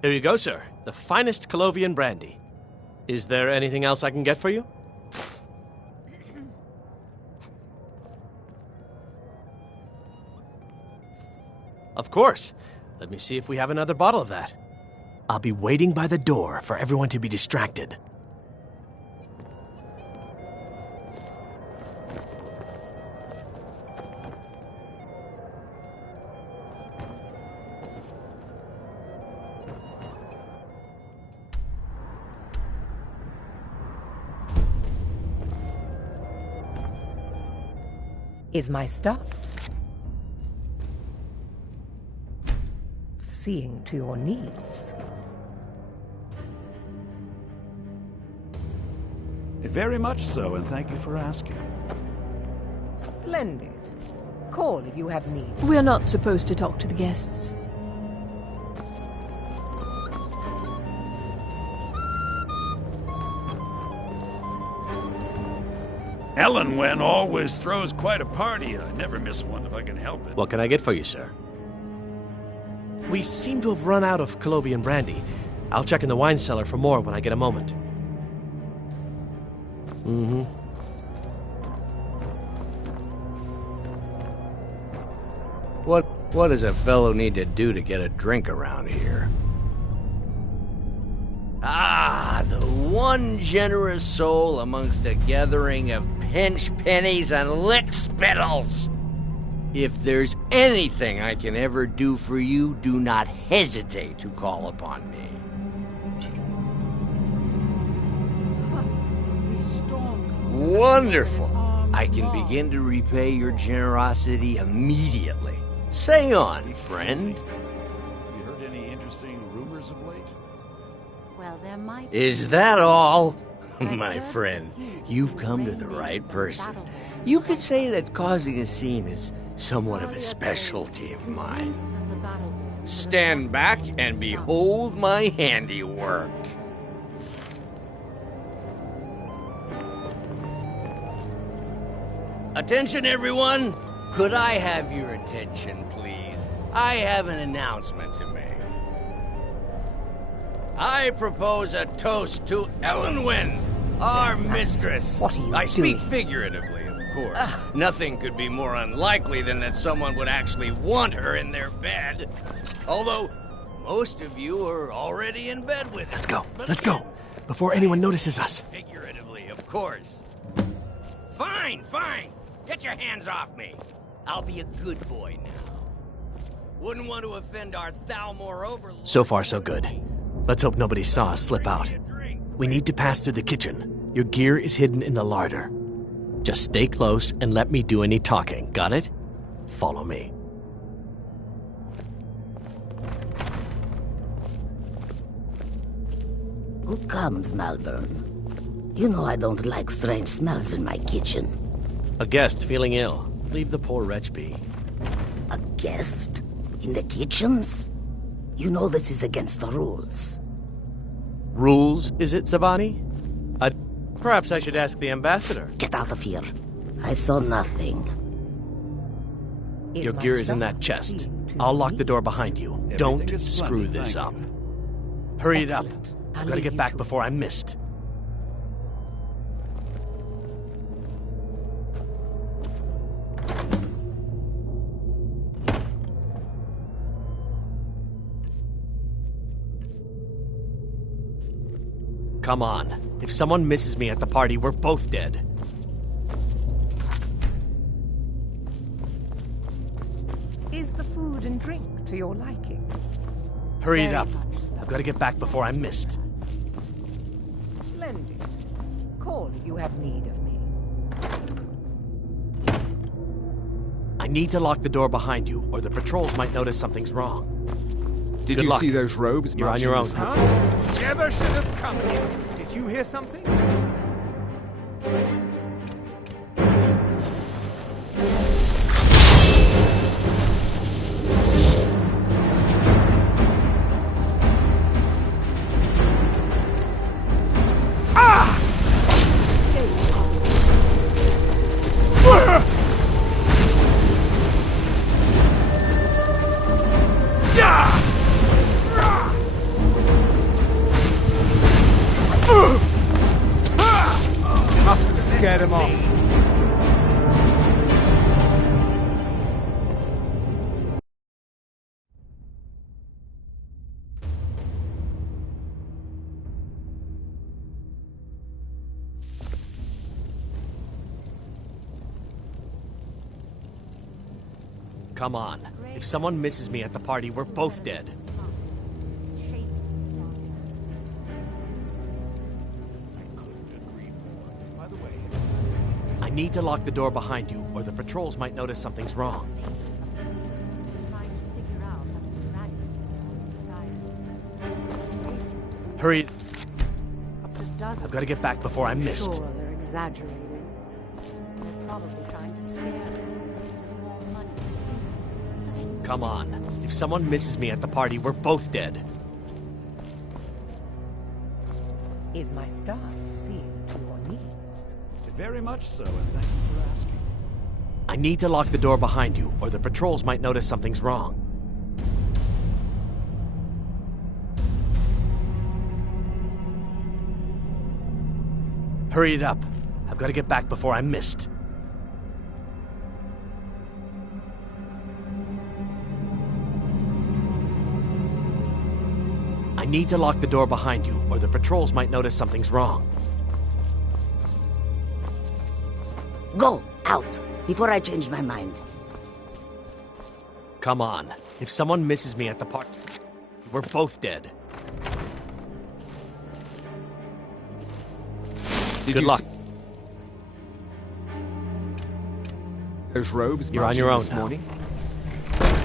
Here you go, sir. The finest Colovian brandy. Is there anything else I can get for you? Of course. Let me see if we have another bottle of that. I'll be waiting by the door for everyone to be distracted. Is my stuff seeing to your needs? Very much so, and thank you for asking. Splendid. Call if you have need. We're not supposed to talk to the guests. Ellen Wen always throws quite a party. I never miss one if I can help it. What can I get for you, sir? We seem to have run out of Colovian brandy. I'll check in the wine cellar for more when I get a moment. Mm-hmm. What does a fellow need to do to get a drink around here? Ah, the one generous soul amongst a gathering of pinch pennies and lick spittles. If there's anything I can ever do for you, do not hesitate to call upon me. Wonderful. I can begin to repay your generosity immediately. Say on, friend. You heard any interesting rumors of late? Well, there might Is that all? My friend, you've come to the right person. You could say that causing a scene is somewhat of a specialty of mine. Stand back and behold my handiwork. Attention, everyone! Could I have your attention, please? I have an announcement to make. I propose a toast to Ellen Wen, our mistress. What are you I speak doing? figuratively, of course. Nothing could be more unlikely than that someone would actually want her in their bed. Although, most of you are already in bed with her. Let's go. Before anyone notices us. Figuratively, of course. Fine. Get your hands off me. I'll be a good boy now. Wouldn't want to offend our Thalmor overlord. So far, so good. Let's hope nobody saw us slip out. We need to pass through the kitchen. Your gear is hidden in the larder. Just stay close and let me do any talking. Got it? Follow me. Who comes, Malvern? You know I don't like strange smells in my kitchen. A guest feeling ill. Leave the poor wretch be. A guest? In the kitchens? You know this is against the rules. Rules, is it, Zavani? Perhaps I should ask the ambassador. Get out of here. I saw nothing. Your gear is in that chest. I'll lock the door behind you. Don't screw this up. Hurry it up. I've got to get back before I'm missed. Come on. If someone misses me at the party, we're both dead. Is the food and drink to your liking? Hurry it up. I've got to get back before I'm missed. Splendid. Call if you have need of me. I need to lock the door behind you, or the patrols might notice something's wrong. Did Good you luck. see those robes? You're on your own. Never should have come here. Did you hear something? Must have scared him off. Come on. If someone misses me at the party, we're both dead. I need to lock the door behind you, or the patrols might notice something's wrong. Hurry. I've got to get back before I'm missed. Sure, they're exaggerating. They're probably trying to scare us into giving more money. Come on. If someone misses me at the party, we're both dead. Is my staff seeing to your needs? Very much so, and thank you for asking. I need to lock the door behind you, or the patrols might notice something's wrong. Hurry it up. I've got to get back before I'm missed. I need to lock the door behind you, or the patrols might notice something's wrong. Go, out, before I change my mind. Come on. If someone misses me at the party, we're both dead. Good luck. Those robes You're on your own this now. morning?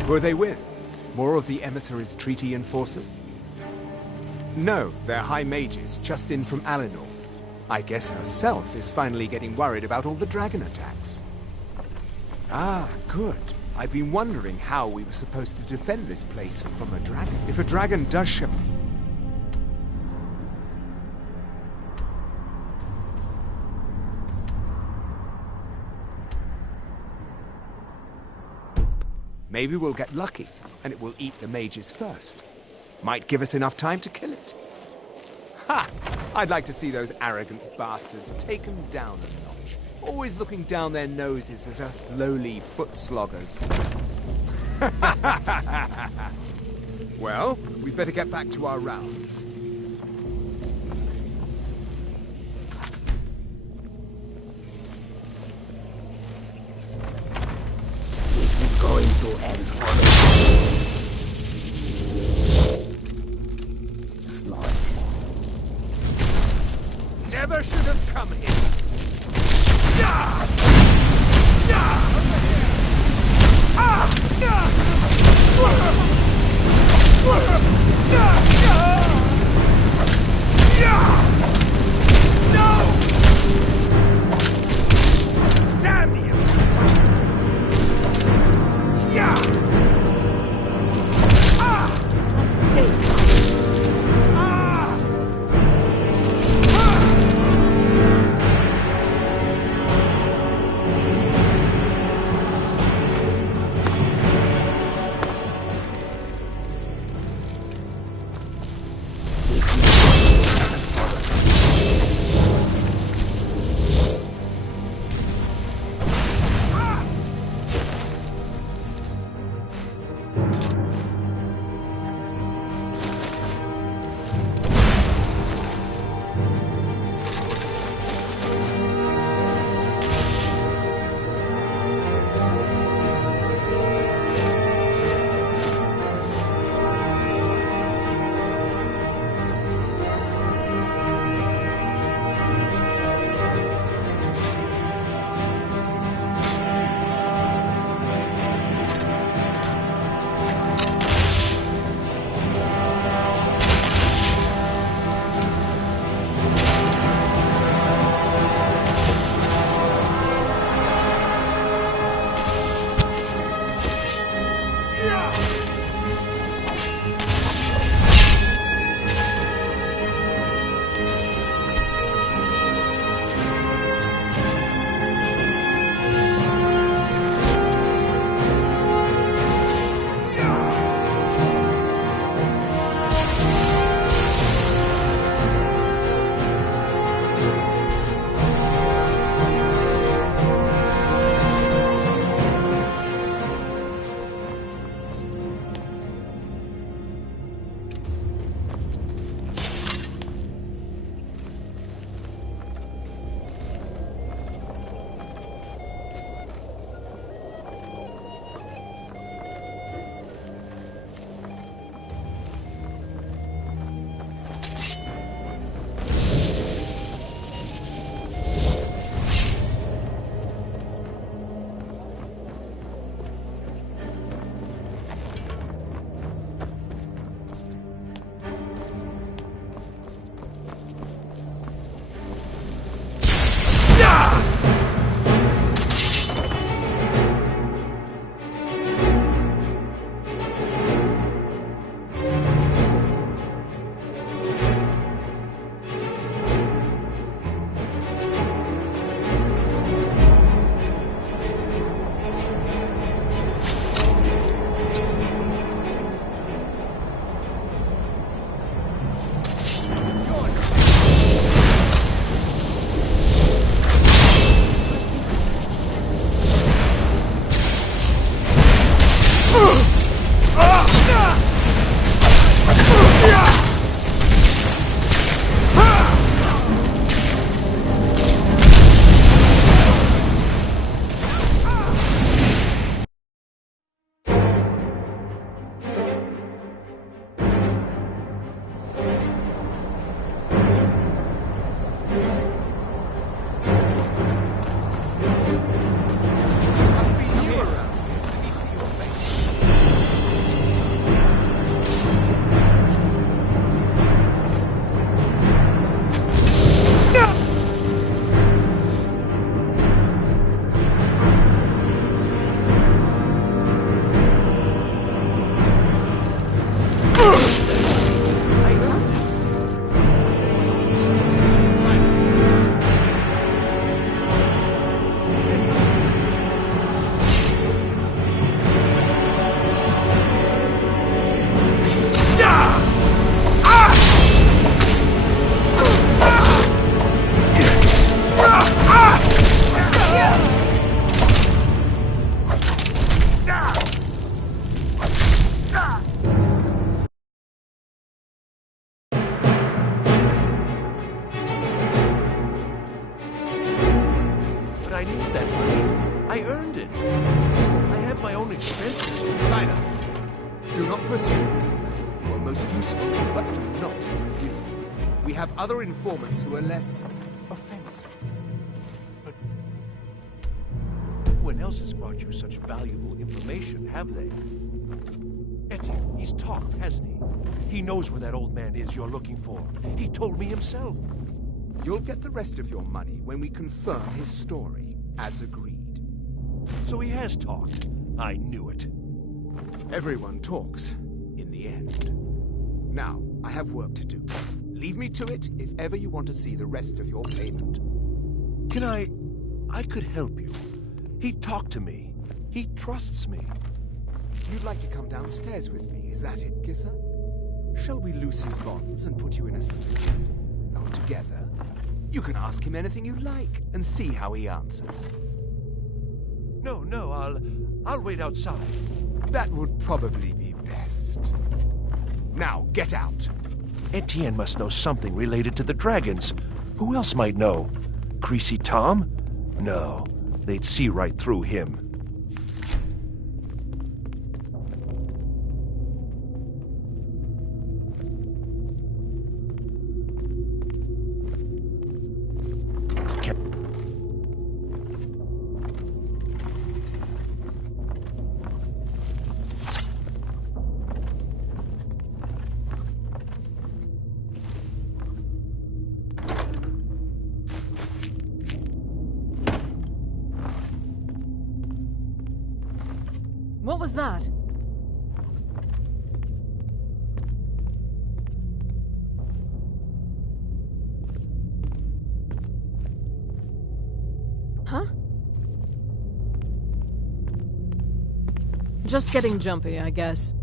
Who are they with? More of the emissaries' treaty enforcers? No, they're high mages, just in from Alinor. I guess herself is finally getting worried about all the dragon attacks. Ah, good. I've been wondering how we were supposed to defend this place from a dragon. If a dragon does show... Maybe we'll get lucky, and it will eat the mages first. Might give us enough time to kill it. Ha! I'd like to see those arrogant bastards taken down a notch. Always looking down their noses at us lowly foot sloggers. Well, we'd better get back to our rounds. This is going to end horribly. Snort. Never should have come here. No! Damn you! Yeah! I earned it. I have my own expenses. Silence! Do not presume, Kissler. You are most useful, but do not presume. We have other informants who are less offensive. No one else has brought you such valuable information, have they? Etienne, he's talked, hasn't he? He knows where that old man is you're looking for. He told me himself. You'll get the rest of your money when we confirm his story, as agreed. So he has talked. I knew it. Everyone talks, in the end. Now, I have work to do. Leave me to it if ever you want to see the rest of your payment. Can I could help you. He talked to me. He trusts me. You'd like to come downstairs with me, is that it, Kisser? Shall we loose his bonds and put you in his position? Not together. You can ask him anything you like and see how he answers. No, I'll wait outside. That would probably be best. Now, get out. Etienne must know something related to the dragons. Who else might know? Greasy Tom? No, they'd see right through him. What was that? Huh? Just getting jumpy, I guess.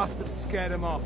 Must have scared him off.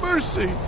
Mercy!